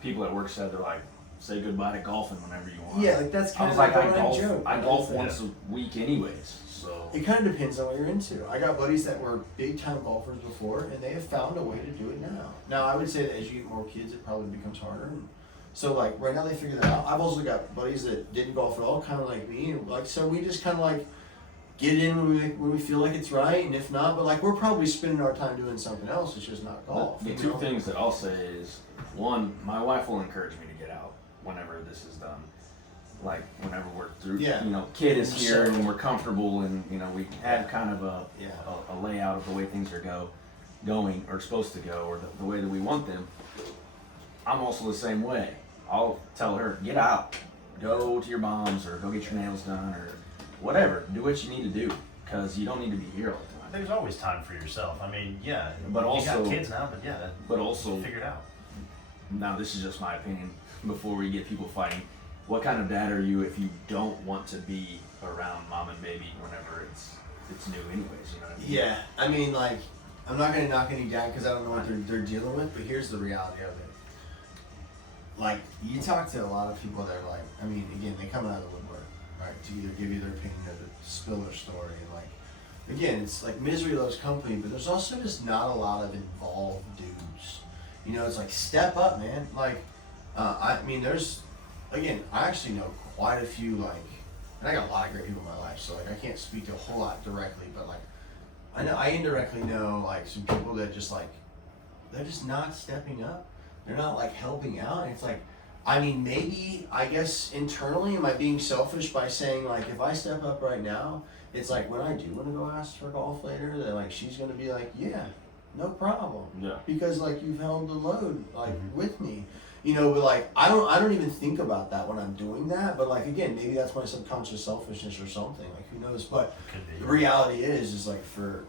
people at work said. They're like, say goodbye to golfing whenever you want. yeah, like that's I kind was of like, I a running golf. joke. I golf Yeah. once a week, anyways. So It kind of depends on what you're into. I got buddies that were big time golfers before, and they have found a way to do it now. Now, I would say that as you get more kids, it probably becomes harder. And so, like, right now they figure that out. I've also got buddies that didn't golf at all, kind of like me. And, like, so we just kind of like get in when we feel like it's right, and if not, but like we're probably spending our time doing something else. It's just not golf. the you two know? things that I'll say is, one, my wife will encourage me to get out whenever this is done. Like whenever we're through, Yeah. you know, kid is We're here settled. and we're comfortable, and you know we have kind of Yeah. a layout of the way things are going or supposed to go, or the way that we want them. I'm also the same way. I'll tell her, get out, go to your mom's, or go get your nails done, or whatever. Do what you need to do, because you don't need to be here all the time. There's always time for yourself. I mean, yeah. But you also- got kids now, but yeah. But also, Figure it out. now this is just my opinion. Before we get people fighting, what kind of dad are you if you don't want to be around mom and baby whenever it's new anyways. You know what I mean? Yeah, I mean, like, I'm not gonna knock any down because I don't know what they're dealing with, but here's the reality of it. Like, you talk to a lot of people that are like, I mean, again, they come out of the woodwork, right, to either give you their opinion or to spill their story, and like, again, it's like misery loves company, but there's also just not a lot of involved dudes. You know, it's like step up, man. Like, I mean, there's, again, I actually know quite a few, like, and I got a lot of great people in my life, so like I can't speak to a whole lot directly, but like I indirectly know like some people that just like they're just not stepping up. They're not like helping out. And it's like, I mean, maybe I guess internally am I being selfish by saying like if I step up right now, it's like when I do want to go ask for golf later, that like she's gonna be like, yeah, no problem. Yeah. Because like you've held the load like with me. You know, but like I don't even think about that when I'm doing that. But like again, maybe that's my subconscious selfishness or something. Like who knows? But Could be. the reality is like for,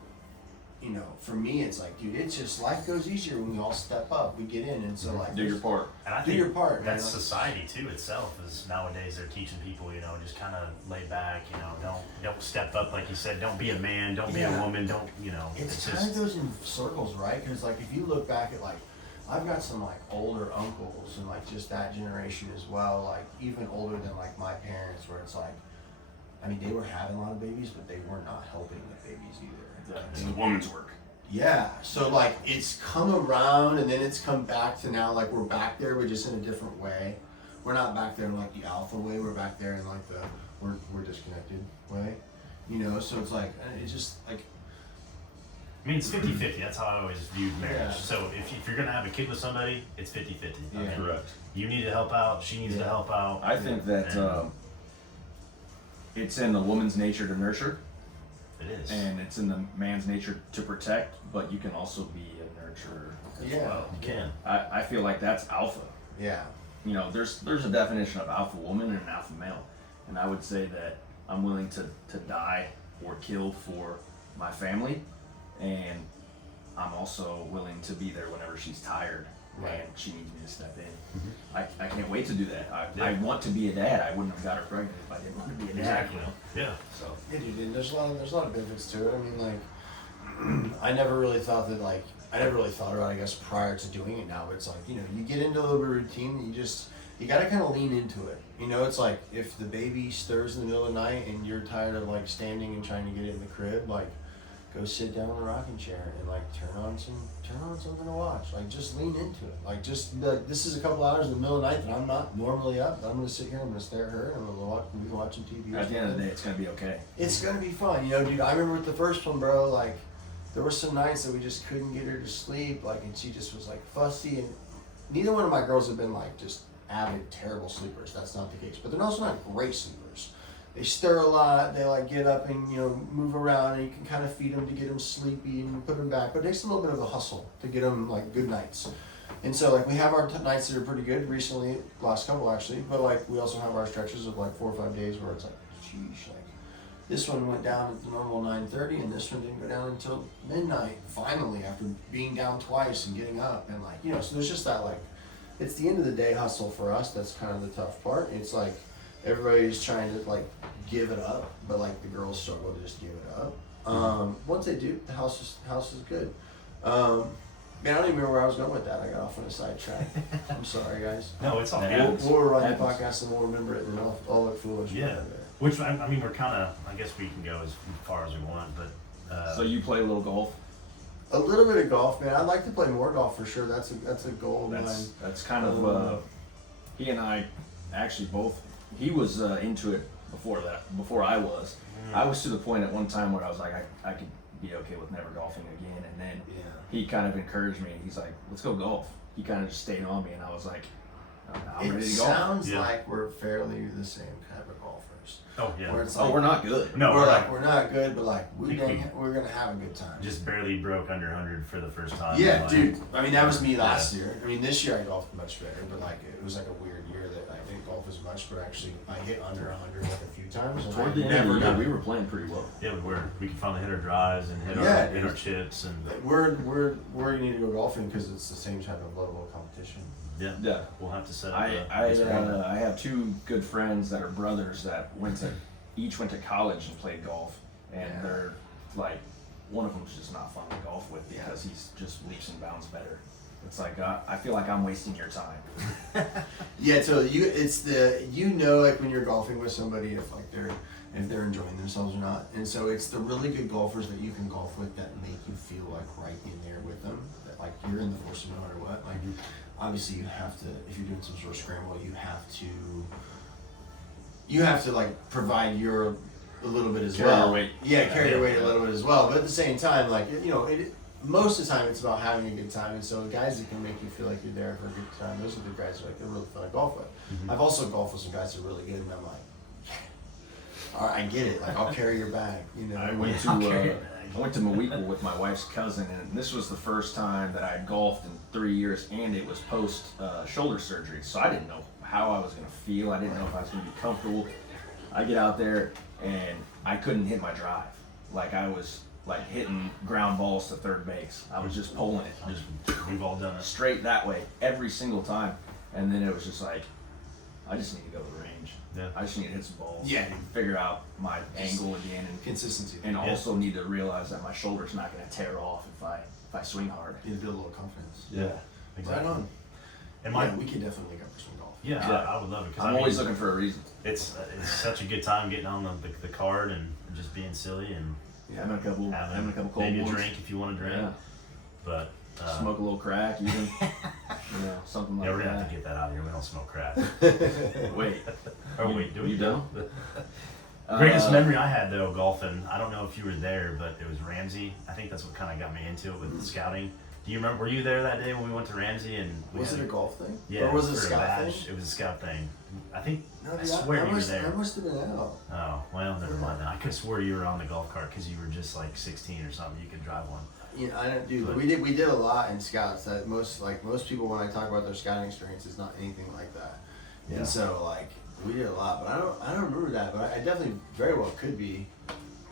you know, for me it's like, dude, it's just life goes easier when we all step up. We get in, and so like Do your part. And I do think your part, man. that's Like, society too itself is nowadays they're teaching people, you know, just kind of lay back, you know, don't step up like you said, don't be a man, don't be a Yeah. woman, don't, you know, It's it's kind of just goes in circles, right? Because like if you look back at like, I've got some like older uncles and like just that generation as well, like even older than like my parents, where it's like, I mean, they were having a lot of babies, but they were not helping with babies either. It's the woman's work. Yeah, so like it's come around and then it's come back to now like we're back there, but just in a different way. We're not back there in like the alpha way. We're back there in like the we're disconnected way, you know. So it's like it's just like. I mean, it's 50-50. That's how I always viewed marriage. Yeah. So if you're going to have a kid with somebody, it's 50-50. I Yeah. mean, you need to help out. She needs to Yeah. help out. I think that And it's in the woman's nature to nurture, it is. and it's in the man's nature to protect. But you can also be a nurturer as Yeah. well. You can. I feel like that's alpha. Yeah. You know, there's a definition of alpha woman and an alpha male, and I would say that I'm willing to die or kill for my family, and I'm also willing to be there whenever she's tired Right. and she needs me to step in. I can't wait to do that. I Yeah. want to be a dad. I wouldn't have got her pregnant if I didn't want to be a dad. Exactly. You know? Yeah. So Yeah, dude, and there's a lot of benefits to it. I mean, like, I never really thought about it, I guess, prior to doing it now. But it's like, you know, you get into a little bit of routine, you gotta kind of lean into it. You know, it's like if the baby stirs in the middle of the night and you're tired of like standing and trying to get it in the crib, like, go sit down in the rocking chair and like turn on something to watch. Like just lean into it. Like just like this is a couple hours in the middle of the night that I'm not normally up. But I'm gonna sit here. I'm gonna stare at her. And I'm gonna be watching TV. or at the end of something. the day, it's gonna be okay. It's gonna be fun, you know, dude. I remember with the first one, bro. Like, there were some nights that we just couldn't get her to sleep, like, and she just was like fussy. And neither one of my girls have been like just avid, terrible sleepers. That's not the case. But they're also not great sleepers. They stir a lot. They like get up and move around, and you can kind of feed them to get them sleepy and put them back. But it takes a little bit of a hustle to get them like good nights. And so like we have our nights that are pretty good recently, last couple actually. But like we also have our stretches of like 4 or 5 days where it's like, sheesh, like. This one went down at the normal 9:30, and this one didn't go down until midnight. Finally, after being down twice and getting up, and like so there's just that like, it's the end of the day hustle for us. That's kind of the tough part. It's like everybody's trying to like give it up, but like the girls struggle to just give it up. Once they do, the house is good. Man, I don't even remember where I was going with that. I got off on a sidetrack. I'm sorry, guys. No, it's all Yeah. good. We'll run the Happens. podcast and we'll remember it, and I'll look foolish. when Yeah. I'm there. Which I mean, we're kind of. I guess we can go as far as we want, but So you play a little golf. A little bit of golf, man. I'd like to play more golf for sure. That's a goal of mine. That's kind of he and I actually both. He was into it before I was. I was to the point at one time where I was like I could be okay with never golfing again, and then Yeah. he kind of encouraged me. He's like, let's go golf. He kind of just stayed on me, and I was like, I'm It ready to go. sounds Yeah. like we're fairly the same type of golfers. oh yeah, Where it's Oh, like, we're not good. no, we're we're like like we're not good, but like Think we- we're gonna have a good time. just barely broke under 100 for the first time. Yeah, Like, dude. I mean, that was me last year. I mean, this year I golfed much better, but like it was like a weird year that I didn't golf as much, but actually I hit under 100 like a few times. And Toward I the end of never the year, got we were playing pretty well. Yeah, we could finally hit our drives and hit Yeah, hit dude. our chips and We're gonna need to go golfing because it's the same type of level of competition. yeah, Yeah. we'll have to set up. I have two good friends that are brothers that each went to college and played golf, and Yeah. they're like one of them's just not fun to golf with because he's just leaps and bounds better. It's like I feel like I'm wasting your time. Yeah, so like when you're golfing with somebody if they're enjoying themselves or not. And so it's the really good golfers that you can golf with that make you feel like right in there with them. That like you're in the force no matter what. Like obviously you have to, if you're doing some sort of scramble, you have to like provide your a little bit as Carry well. your weight. Yeah, carry your weight a little bit as well. But at the same time, like most of the time it's about having a good time, and so guys that can make you feel like you're there for a good time, those are the guys that they're really fun to golf with. I've also golfed with some guys that are really good, and I'm like, all right, I get it. Like I'll carry your bag, I went to Mawiko with my wife's cousin, and this was the first time that I had golfed in 3 years, and it was post shoulder surgery, so I didn't know how I was gonna feel. I didn't know if I was gonna be comfortable. I get out there and I couldn't hit my drive. Like I was like hitting ground balls to third base. I was just pulling it, We've all done it. straight that way every single time. And then it was just like, I just need to go to the range. Yeah. I just need to hit some balls. Yeah. Figure out my angle again, consistency. and also need to realize that my shoulder's not going to tear off if I swing hard. You build a little confidence. Yeah. Right Exactly. on. And We can definitely make up for some golf. yeah, Yeah. I would love it. 'Cause I'm always looking for a reason. It's such a good time getting on the card and just being silly and Having a couple cold maybe a ones. drink if you want to drink. Yeah. But Smoke a little crack, even. Something like yeah, we're gonna that. have to get that out of here. We don't smoke crack. Wait, Oh wait, do we? you don't? Greatest memory I had though golfing. I don't know if you were there, but it was Ramsey. I think that's what kind of got me into it with scouting. Do you remember? Were you there that day when we went to Ramsey and we Was had it a golf thing? Yeah, Or was it a for scout badge. thing? It was a scout thing. I think. No, I dude, swear you were there. I must have been out. Oh well, never mind. Then I could have swore you were on the golf cart because you were just like 16 or something. You could drive one. I don't do. But- We did a lot in scouts. That most people when I talk about their scouting experience is not anything like that. Yeah. And so like we did a lot, but I don't remember that. But I definitely very well could be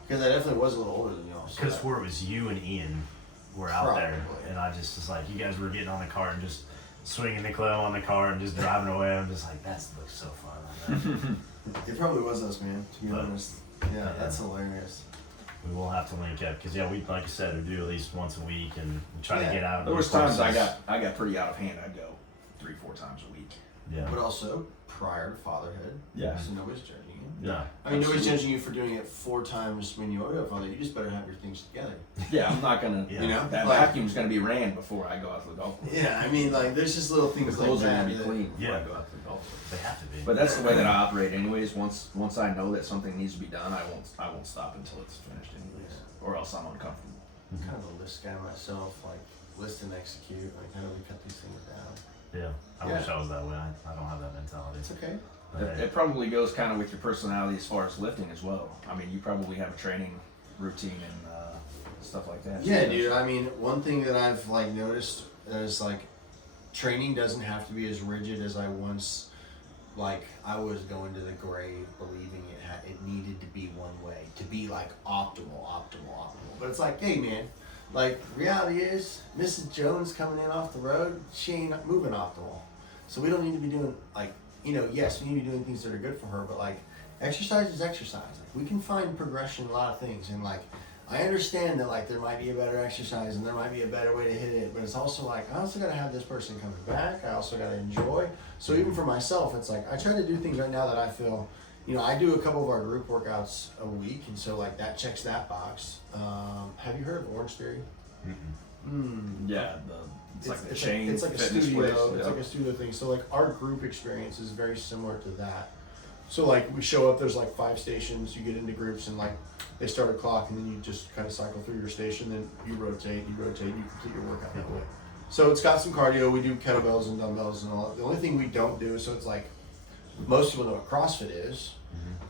because I definitely was a little older than y'all. I So could have swore it was you and Ian were out there, Probably. and I just was like, you guys were getting on the car and just swinging the club on the car and just driving away. I'm just like, that looks so fun. it probably was us, man. To be But- honest. Yeah, that's hilarious. We will have to link up because we like I said, we do at least once a week and we try to Yeah. get out of There was those times I courses. got pretty out of hand. I'd go 3-4 times a week. Yeah. But also prior to fatherhood. Yeah. So nobody's judging you. Yeah. I mean, nobody's Absolutely. judging you for doing it 4 times when you are a father. You just better have your things together. Yeah, I'm not gonna. Yeah. You know, That like, vacuum's gonna be ran before I go out to the golf course. yeah. I mean, like, there's just little The things like clothes are that. gonna be that- clean before Yeah. I go out to the golf course. They have to be. But that's the way that I operate, anyways. Once I know that something needs to be done, I won't stop until it's finished, anyways, or else I'm uncomfortable. I'm kind of a list guy myself, like list and execute. Like, how do we cut these things down? yeah. I Yeah. wish I was that way. I don't have that mentality. It's okay. But, It, it probably goes kind of with your personality as far as lifting as well. I mean, you probably have a training routine and stuff like that. Yeah, dude. I mean, one thing that I've like noticed is like training doesn't have to be as rigid as I once. Like I was going to the grave believing it needed to be one way to be like optimal. But it's like, hey man, like reality is Mrs. Jones coming in off the road, she ain't moving optimal. So we don't need to be doing like, yes, we need to be doing things that are good for her, but like exercise is exercise. Like, we can find progression in a lot of things, and like I understand that like there might be a better exercise and there might be a better way to hit it, but it's also like I also gotta have this person coming back. I also gotta enjoy. So even for myself, it's like I try to do things right now that I feel, I do a couple of our group workouts a week, and so like that checks that box. Have you heard of Orange Theory? Yeah, it's like the It's chain it's like a fitness studio. place. It's Yeah. like a studio thing. So like our group experience is very similar to that. So like we show up, there's like 5 stations. You get into groups and like they start a clock, and then you just kind of cycle through your station. Then you rotate, and you complete your workout that way. So it's got some cardio. We do kettlebells and dumbbells and all that. The only thing we don't do, so it's like most people know what CrossFit is,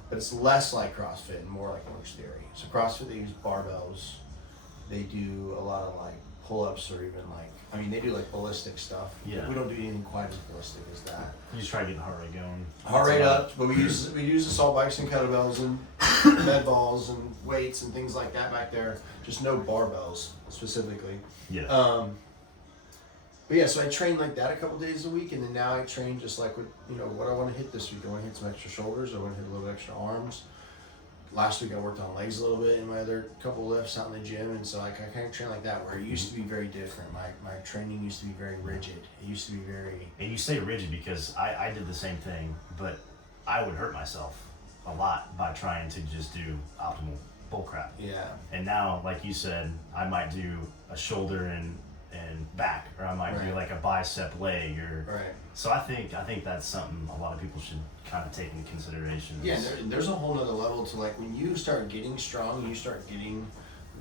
but it's less like CrossFit and more like Orange Theory. So CrossFit, they use barbells. They do a lot of like pull-ups or even like, they do like ballistic stuff. Yeah. We don't do anything quite as ballistic as that. You just try to get the heart rate going. Heart rate up, but we use assault bikes and kettlebells and med balls and weights and things like that back there. Just no barbells specifically. Yeah. But yeah, so I train like that a couple days a week, and then now I train just like with what I want to hit this week. I want to hit some extra shoulders. I want to hit a little extra arms. last week I worked on legs a little bit in my other couple lifts out in the gym, and so like I kind of train like that. Where it used to be very different. My training used to be very rigid. It used to be very. And you say rigid because I did the same thing, but I would hurt myself a lot by trying to just do optimal bull crap. Yeah. And now, like you said, I might do a shoulder and back, or I might do Right. like a bicep leg, or Right. so I think that's something a lot of people should kind of take into consideration. Yeah, there's a whole nother level to like when you start getting strong, you start getting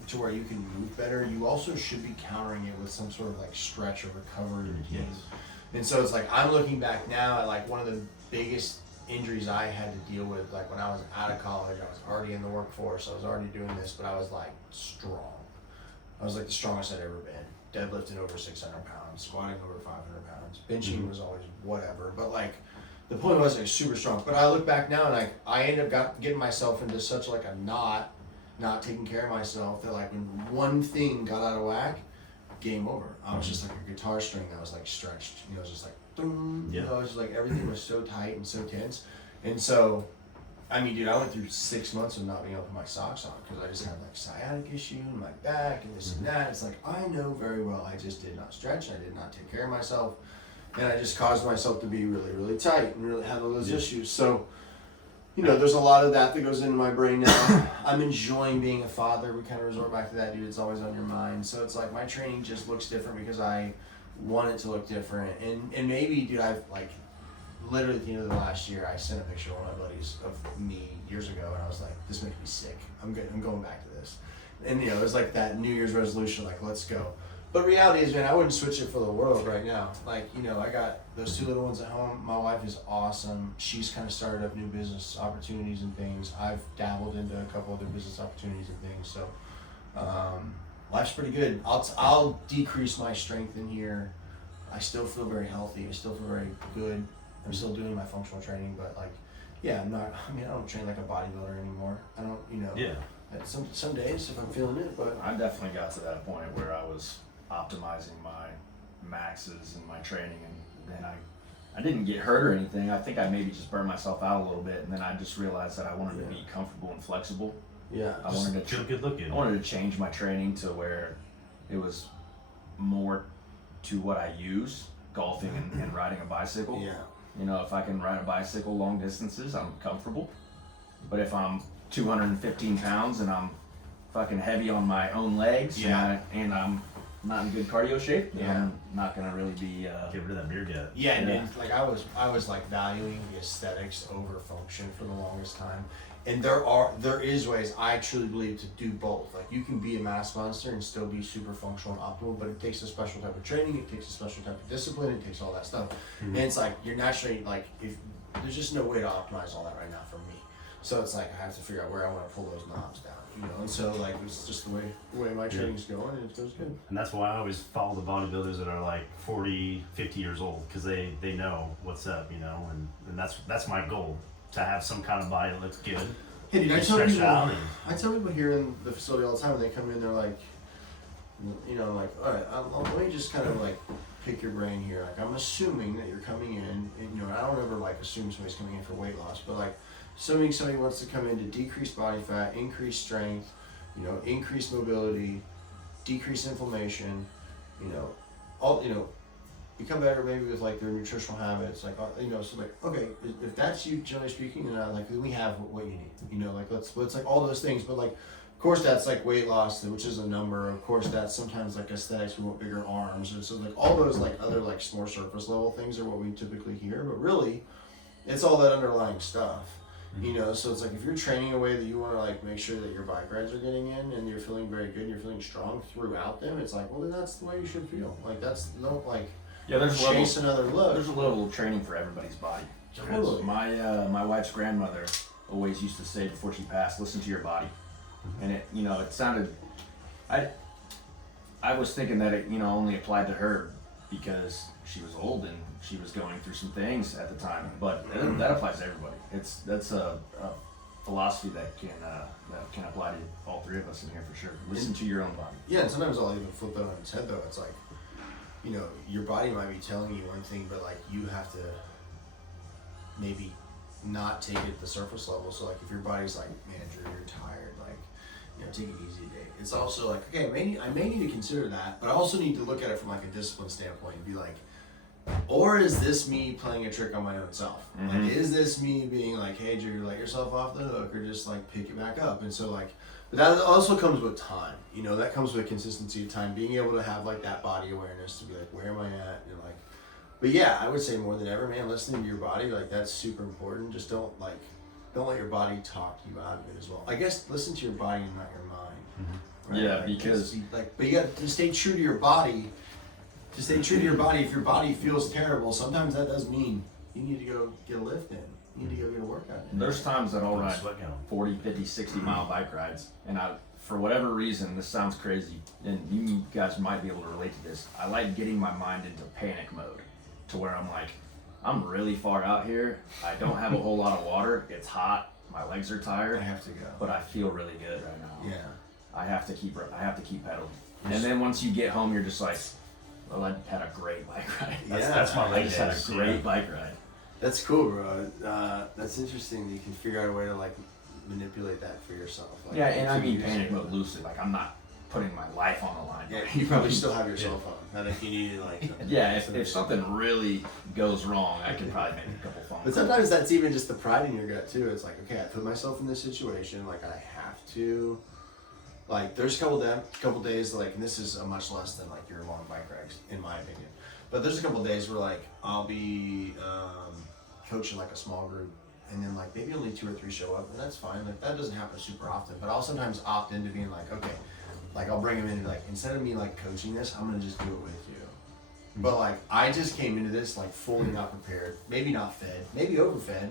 to where you can move better. You also should be countering it with some sort of like stretch or recovery routine. Yes. And so it's like I'm looking back now at like one of the biggest injuries I had to deal with. Like when I was out of college, I was already in the workforce. I was already doing this, but I was like strong. I was like the strongest I'd ever been. Deadlifting over 600 pounds, squatting over 500 pounds, benching was always whatever. But like, the point was like super strong. But I look back now and like I ended up getting myself into such like a not taking care of myself that like when one thing got out of whack, game over. I was just like a guitar string that was like stretched. You know, it was just like boom. Yeah. You know, it was just like everything was so tight and so tense. And so, I mean, dude, I went through 6 months of not being able to put my socks on because I just had like sciatic issue in my back and this and that. It's like I know very well I just did not stretch. I did not take care of myself, and I just caused myself to be really, really tight and really have all those issues. So, you know, there's a lot of that goes into my brain now. I'm enjoying being a father. We kind of resort back to that, dude. It's always on your mind. So it's like my training just looks different because I want it to look different. And maybe, dude, I've like literally at the end of the last year, I sent a picture to one of my buddies of me years ago, and I was like, this makes me sick. I'm going back to this. And, you know, it was like that New Year's resolution, like, let's go. But reality is, man, I wouldn't switch it for the world right now. Like, you know, I got those 2 little ones at home. My wife is awesome. She's kind of started up new business opportunities and things. I've dabbled into a couple other business opportunities and things. So, life's pretty good. I'll decrease my strength in here. I still feel very healthy. I still feel very good. I'm still doing my functional training, but like, yeah, I don't train like a bodybuilder anymore. I don't, you know. Yeah. Some days if I'm feeling it, but I definitely got to that point where I was optimizing my maxes and my training, and then I didn't get hurt or anything. I think I maybe just burned myself out a little bit, and then I just realized that I wanted to be comfortable and flexible. yeah, I wanted to Feel good looking. I wanted to change my training to where it was more to what I use, golfing and riding a bicycle. yeah. You know, if I can ride a bicycle long distances, I'm comfortable. But if I'm 215 pounds and I'm fucking heavy on my own legs, Yeah. and I'm not in good cardio shape, then Yeah. I'm not gonna really be. Get rid of that beer gut. Yeah, and then, like I was like valuing the aesthetics over function for the longest time. And there is ways I truly believe to do both. Like you can be a mass monster and still be super functional and optimal, but it takes a special type of training, it takes a special type of discipline, it takes all that stuff. And it's like you're naturally like if there's just no way to optimize all that right now for me. So it's like I have to figure out where I want to pull those knobs down. You know, and so like it's just the way my training's going and it goes good. And that's why I always follow the bodybuilders that are like 40, 50 years old because they know what's up, you know, and that's my goal, to have some kind of body that looks good. Hey, dude, I and tell stretch people, out and- I tell people here in the facility all the time when they come in, they're like, you know, like, all right, let me just kind of like pick your brain here. Like, I'm assuming that you're coming in, and you know, I don't ever like assume somebody's coming in for weight loss, but like, assuming somebody wants to come in to decrease body fat, increase strength, you know, increase mobility, decrease inflammation, you know, all, you know, become better maybe with like their nutritional habits, like you know, so like okay, if that's you generally speaking, then like we have what you need, you know, like let's like all those things, but like of course that's like weight loss, which is a number. Of course that's sometimes like aesthetics, we want bigger arms, and so like all those like other like more surface level things are what we typically hear, but really, it's all that underlying stuff. You know, so it's like if you're training a way that you want to like make sure that your bike rides are getting in and you're feeling very good, you're feeling strong throughout them, it's like, well then that's the way you should feel. Like that's no like Yeah, there's a chase level. another look. There's a level of training for everybody's body. Totally. My wife's grandmother always used to say before she passed, "Listen to your body," and it it sounded. I was thinking that it only applied to her because she was old and she was going through some things at the time, but that applies to everybody. That's a philosophy that can apply to all three of us in here for sure. Listen to your own body. Yeah, and sometimes I'll even flip it on its head though. It's like, you know, your body might be telling you one thing, but like you have to maybe not take it the surface level. So like if your body's like, man, Drew, you're tired, like, you know, take it easy today. It's also like, okay, I may need to consider that, but I also need to look at it from like a discipline standpoint and be like, or is this me playing a trick on my own self? Mhm. Like, is this me being like, hey, Drew, let yourself off the hook, or just like pick it back up? And so like, but that also comes with time. You know, that comes with consistency of time, being able to have like that body awareness to be like, where am I at? And like, but yeah, I would say more than ever, man, listening to your body, like that's super important. Just don't let your body talk you out of it as well. I guess listen to your body and not your mind. Right? Yeah, Like, because- but you got to stay true to your body. To stay true to your body, if your body feels terrible, sometimes that does mean you need to go get a lift in. You need to go get a workout in. There's times that I'll ride Sweat going. 40, 50, 60-mile bike rides, and for whatever reason, this sounds crazy, and you guys might be able to relate to this. I like getting my mind into panic mode, to where I'm like, I'm really far out here. I don't have a whole lot of water. It's hot. My legs are I tired, have to go. but I feel really good right now. Yeah. I have to keep pedaling. And then once you get home, you're just like, well, I had a great bike ride. That's my I leg just had days, a great yeah. bike ride. That's cool, bro. That's interesting that you can figure out a way to like manipulate that for yourself. Like, Yeah, and I to mean use panic it. mode loosely. Like, I'm not putting my life on the line. Yeah, you probably still have your cell phone. That if you needed like. Yeah, if something really goes wrong, I could probably make a couple phone But calls. sometimes that's even just the pride in your gut too. It's like, okay, I put myself in this situation. Like I have to. Like there's a couple days like, and this is a much less than like your long bike rides, in my opinion. But there's a couple days where like I'll be coaching like a small group, and then like maybe only 2 or 3 show up, and that's fine. Like that doesn't happen super often. But I'll sometimes opt into being like, okay, like I'll bring them in and be like, instead of me like coaching this, I'm gonna just do it with you. But like I just came into this like fully not prepared, maybe not fed, maybe overfed,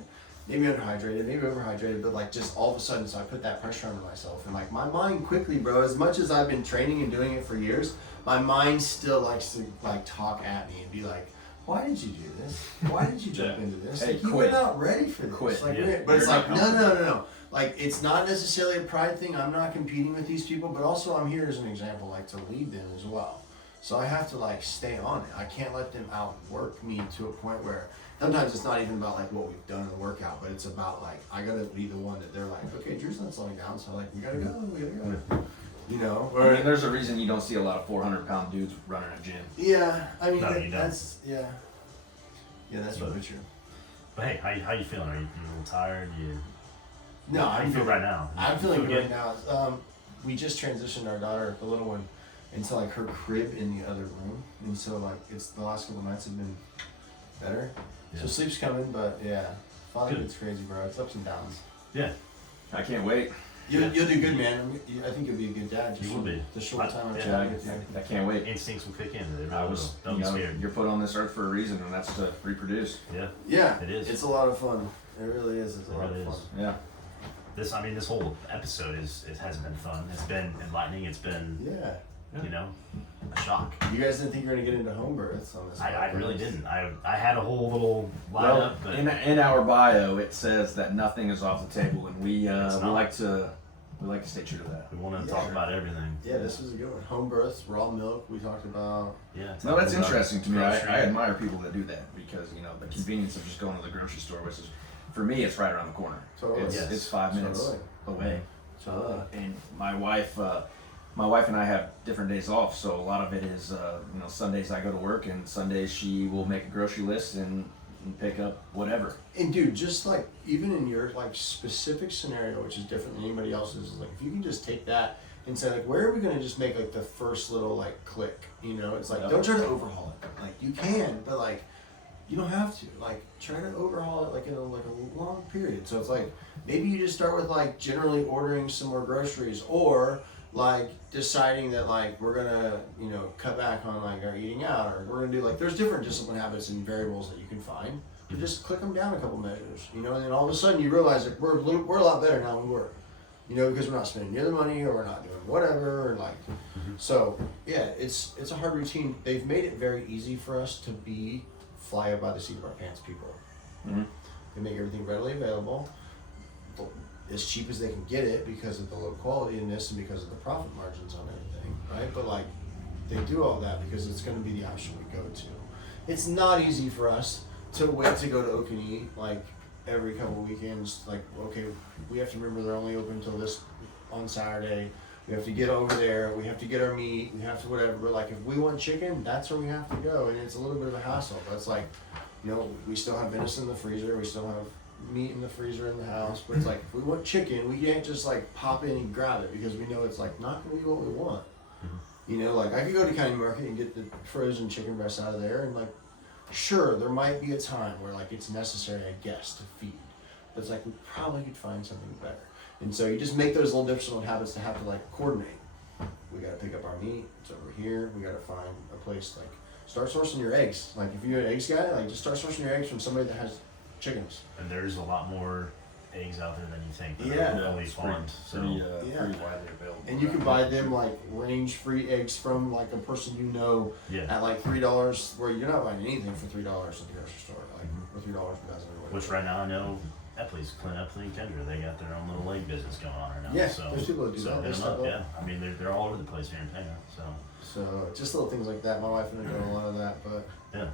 maybe underhydrated, maybe overhydrated, but like just all of a sudden, so I put that pressure on myself, and like my mind quickly, bro, as much as I've been training and doing it for years, my mind still likes to like talk at me and be like, why did you do this? Why did you jump Yeah. into this? Hey, Like, you quit. were not ready for this. Quit. Like, Yeah. but it's You're like, not no. Like, it's not necessarily a pride thing. I'm not competing with these people, but also I'm here as an example, like to lead them as well. So I have to like stay on it. I can't let them outwork me to a point where sometimes it's not even about like what we've done in the workout, but it's about like I gotta be the one that they're like, okay, Drew's not slowing down, so like we gotta go. You know? I mean, there's a reason you don't see a lot of 400-pound dudes running a gym. Yeah, I mean No, you don't. that's yeah. Yeah, that's really true. But hey, how you feeling? Are you a little tired? No, How you feel right now? I'm You feeling feel good right now. We just transitioned our daughter, the little one, into like her crib in the other room, and so like it's the last couple nights have been better. Yeah. So sleep's coming, but yeah, fatherhood's Good. crazy, bro. It's ups and downs. Yeah, I can't wait. You'll do good, man. I think you'll be a good dad. You will be. The short time I've Yeah, chatted with you. I can't wait. instincts will kick in. They really I was, will. Don't you be know, scared. you're put on this earth for a reason, and that's to reproduce. Yeah, Yeah, It is. It's a lot of fun. It really is. It's a It lot really of is. fun. Yeah. this whole episode it hasn't been fun. It's been enlightening. It's been Yeah. a shock. You guys didn't think you were gonna get into home births on this? I really podcast. didn't. I had a whole little Well, lineup, but in our bio, it says that nothing is off the table, and we It's not. like to stay true to that. we want to Yeah. talk about everything. Yeah, this was a good one. Home births, raw milk. We talked about. Yeah. No, that's talk about interesting to me. I grocery. admire people that do that because the convenience of just going to the grocery store, which is for me, it's right around the corner. Totally. Yes. It's 5 minutes Totally. away. Totally. And my wife and I have different days off, so a lot of it is Sundays I go to work, and Sundays she will make a grocery list and pick up whatever. And dude, just like even in your like specific scenario, which is different than anybody else's, is like if you can just take that and say like, where are we gonna just make like the first little like click? You know, it's like Yep. don't try to overhaul it. Like you can, but like you don't have to. Like try to overhaul it like in a long period. So it's like maybe you just start with like generally ordering some more groceries, or like deciding that like we're gonna cut back on like our eating out, or we're gonna do like there's different discipline habits and variables that you can find. You just click them down a couple measures, and then all of a sudden you realize that we're a lot better now than we were, because we're not spending near the money, or we're not doing whatever, or like so yeah, it's a hard routine. They've made it very easy for us to be fly up by the seat of our pants people. Mhm. They make everything readily available, as cheap as they can get it because of the low quality in this and because of the profit margins on everything, right? But like they do all that because it's going to be the option we go to. It's not easy for us to wait to go to Oak and Eat like every couple weekends, like, okay, we have to remember they're only open until this on Saturday. We have to get over there. We have to get our meat. We have to whatever. But like, if we want chicken, that's where we have to go, and it's a little bit of a hassle. But it's like, you know, we still have venison in the freezer. We still have meat in the freezer in the house. But it's like, if we want chicken, we can't just like pop in and grab it because we know it's like not gonna be what we want. You know, like I could go to County Market and get the frozen chicken breast out of there, and like, sure, there might be a time where like it's necessary, I guess, to feed. But it's like we probably could find something better. And so you just make those little different habits to have to like coordinate. We gotta pick up our meat. It's over here. We gotta find a place like start sourcing your eggs. Like if you're an eggs guy, like just start sourcing your eggs from somebody that has chickens. And there's a lot more eggs out there than you think. That Yeah. are locally farmed. So Pretty Yeah. widely available. And you can buy them like range-free eggs from like a person you know yeah. at like $3, where you're not buying anything for $3 at the grocery store, like or $3 per dozen or whatever. Which right now I know Epley's, Clint Epley and Kendra, they got their own little egg business going on right now. Yeah, so, there's people that do so that. hit They 'em step up, up. yeah. I mean, they're all over the place here in Pena. So So just little things like that. My wife and I do a lot of that, but yeah.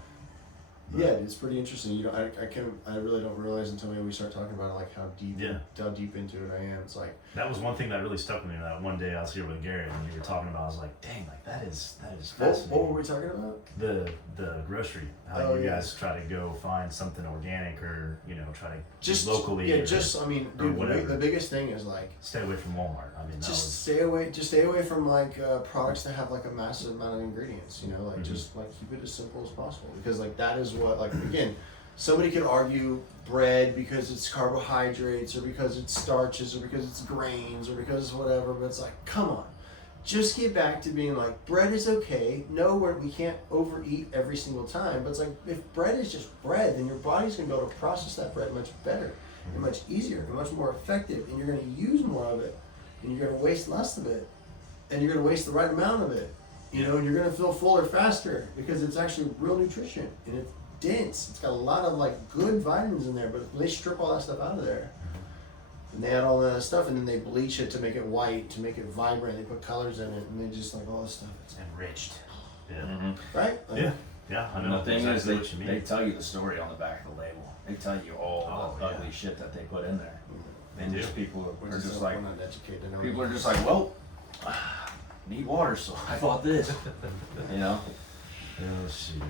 yeah, it's pretty interesting. You know, I really don't realize until maybe we start talking about it, like how deep into it I am. It's like That was one thing that really stuck with me. That one day I was here with Gary and you were talking about. I was like, dang, like that is what fascinating. were we talking about? The grocery, how Oh, you yeah. guys try to go find something organic or try to Just locally. Yeah, or just I mean, or dude, whatever. the biggest thing is like stay away from Walmart. I mean, that was stay away from like products that have like a massive amount of ingredients. You know, like just like keep it as simple as possible because like that is what like again. Somebody could argue bread because it's carbohydrates or because it's starches or because it's grains or because it's whatever, but it's like, come on. Just get back to being like, bread is okay. No, we can't overeat every single time, but it's like, if bread is just bread, then your body's going to be able to process that bread much better and much easier and much more effective, and you're going to use more of it, and you're going to waste less of it, and you're going to waste the right amount of it, you know, and you're going to feel fuller faster because it's actually real nutrition, and it's dense. It's got a lot of like good vitamins in there, but they strip all that stuff out of there. And they add all that stuff, and then they bleach it to make it white, to make it vibrant. They put colors in it, and they just like all this stuff. It's enriched. Yeah. right? Like, Yeah. I And know the thing exactly is, what you mean. they tell you the story on the back of the label. They tell you all the yeah. ugly shit that they put in there. They And do. just people we're are just so- like, we're not educated. are we? people are just like, well, need water, so I bought this. You know. Oh shoot.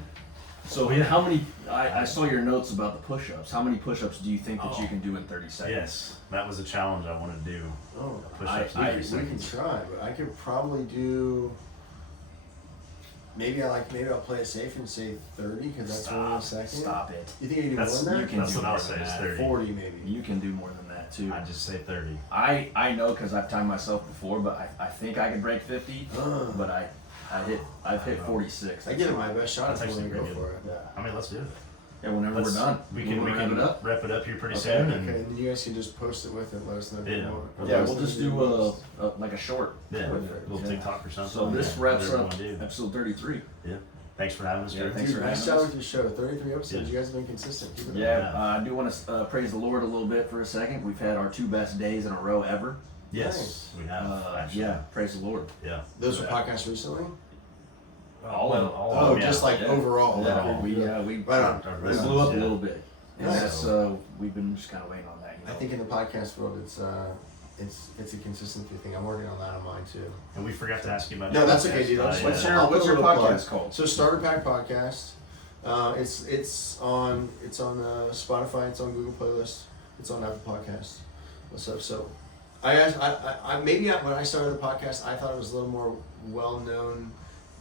So how many? I saw your notes about the push-ups. How many push-ups do you think that you Oh. can do in 30 seconds? Yes, that was a challenge I want to do. Oh, Push-ups in I- 30 we can seconds. try, but I could probably do. Maybe I'll play it safe and say 30 because that's one a second. Stop it. You think I can do That's- more than you that? can That's do what I'll more say than is that. 30. 40 maybe. You can do more than that too. I just say 30. I know because I've timed myself before, but I think I could break 50. But I've hit 46. I give it my best shot That's if I'm actually gonna go pretty for good. it. I mean, let's do it. Yeah, whenever Let's- we're done, We You can wanna wrap it up. wrap it up here pretty Okay, soon. Okay, And and then you guys can just post it with it. Let us know. if you Yeah. want. Yeah, Let us we'll know just if you do want. like a short. yeah, Perfect. little Yeah. TikTok or something. So this yeah, wraps whatever up you wanna do. episode 33. Yeah. Thanks for having us, Yeah, Drew. thanks Dude, for nice having job us. with your show. 33 episodes. Yeah. You guys have been consistent. Keep it up. Yeah, I do want to praise the Lord a little bit for a second. We've had our 2 best days in a row ever. Yes, we have. actually. Yeah, praise the Lord. Yeah. Those were podcasts recently? All of them. Oh, them, just yeah. like overall. Yeah, Okay, we good. we Right on. Our we listeners, blew up a yeah. little bit, and Nice. that's we've been just kind of waiting on that. You know? I think in the podcast world, it's a consistency thing. I'm working on that on mine too. And we forgot to ask you about. No, your that's okay, podcast. dude. I just- What's Yeah. your I'll put a little plug. podcast called? So Starter Pack Podcast. It's on Spotify. It's on Google Playlist. It's on Apple Podcasts. What's up? So, when I started the podcast, I thought it was a little more well known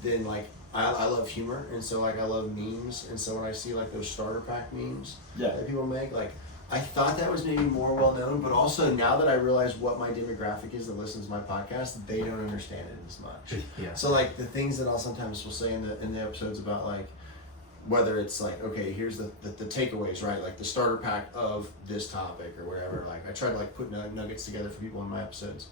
than like I love humor, and so like I love memes, and so when I see like those Starter Pack memes Yeah. that people make, like I thought that was maybe more well known, but also now that I realize what my demographic is that listens to my podcast, they don't understand it as much. Yeah. So like the things that I'll sometimes will say in the episodes about like whether it's like, okay, here's the takeaways, right? Like the starter pack of this topic or whatever. Like I try to like put nuggets together for people in my episodes.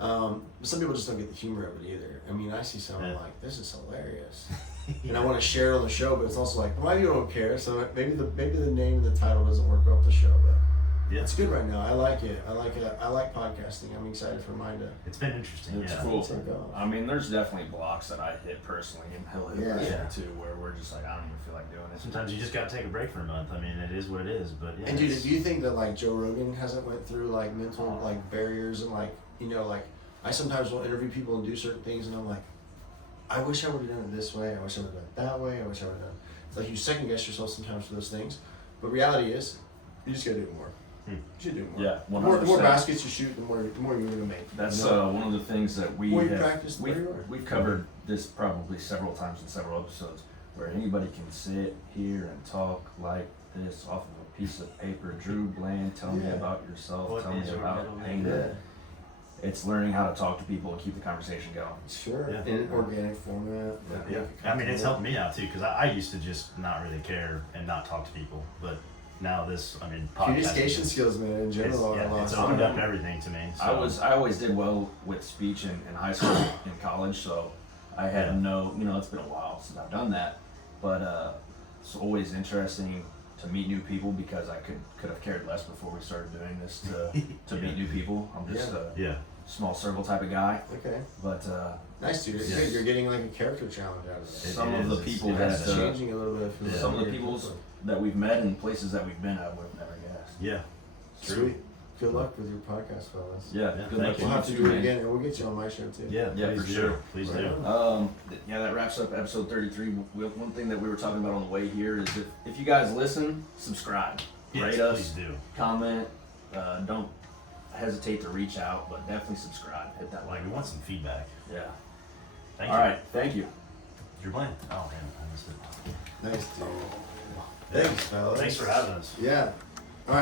Some people just don't get the humor of it either. I mean, I see someone Yeah. like, this is hilarious. And I want to share it on the show, but it's also like, well, you don't care. So maybe the name and the title doesn't work well with the show, but Yeah. It's good right now. I like it. I like podcasting. I'm excited for mine to It's been interesting. It's Yeah. cool. take off. I mean, there's definitely blocks that I hit personally, and he'll hit Yeah. personally Yeah. too, where we're just like, I don't even feel like doing it. Sometimes you just gotta take a break for a month. I mean, it is what it is. But yeah. And dude, it's- do you think that like Joe Rogan hasn't went through like mental like barriers and like like I sometimes will interview people and do certain things and I'm like, I wish I would have done it this way. I wish I would have done it that way. I wish I would have done. It's like you second guess yourself sometimes for those things, but reality is, you just gotta do more. Hmm. You should do more. Yeah, The more 100%. baskets you shoot, the more you're gonna make. That's you know? one of the things that we More you have, practice, the better you are. we've covered this probably several times in several episodes, where anybody can sit here and talk like this off of a piece of paper. Drew Bland, tell me Yeah. about yourself, What tell me is your about middle painting. name? Yeah. It's learning how to talk to people and keep the conversation going. Sure. Yeah. In an organic format. Yeah, I mean, it's helped me out too because I used to just not really care and not talk to people, but now this, I mean, podcasting Communication is- skills, man, in It's, general. are yeah, lost. it's opened up everything to me. So. I always did well with speech in high school and college, so I had Yeah. no, it's been a while since I've done that, but it's always interesting to meet new people because I could have cared less before we started doing this to meet new people. I'm just a Yeah, small circle type of guy, Okay. but Nice, dude. It's Yes. good. You're getting like a character challenge out of it. some it of the is. people It's- that It's changing a little bit. From Yeah. some of the what people you're that we've met and places that we've been, I would have never guessed. yeah, Sweet. Good luck with your podcast, fellas. Yeah, Yeah, good thank luck you. We'll have to to you do too, it man. again, and we'll get you on my show too. yeah, Yeah, please for do. sure. Please Right do. on. Yeah, that wraps up episode 33. One thing that we were talking about on the way here is if you guys listen, subscribe, Yes, rate please us, do. comment. Don't hesitate to reach out, but definitely subscribe. Hit that like. Like, we want some feedback. Yeah. Thank All you. right. Thank you. You're playing. Oh man, I missed it. Nice, dude. Thanks, fellas. Thanks for having us. Yeah.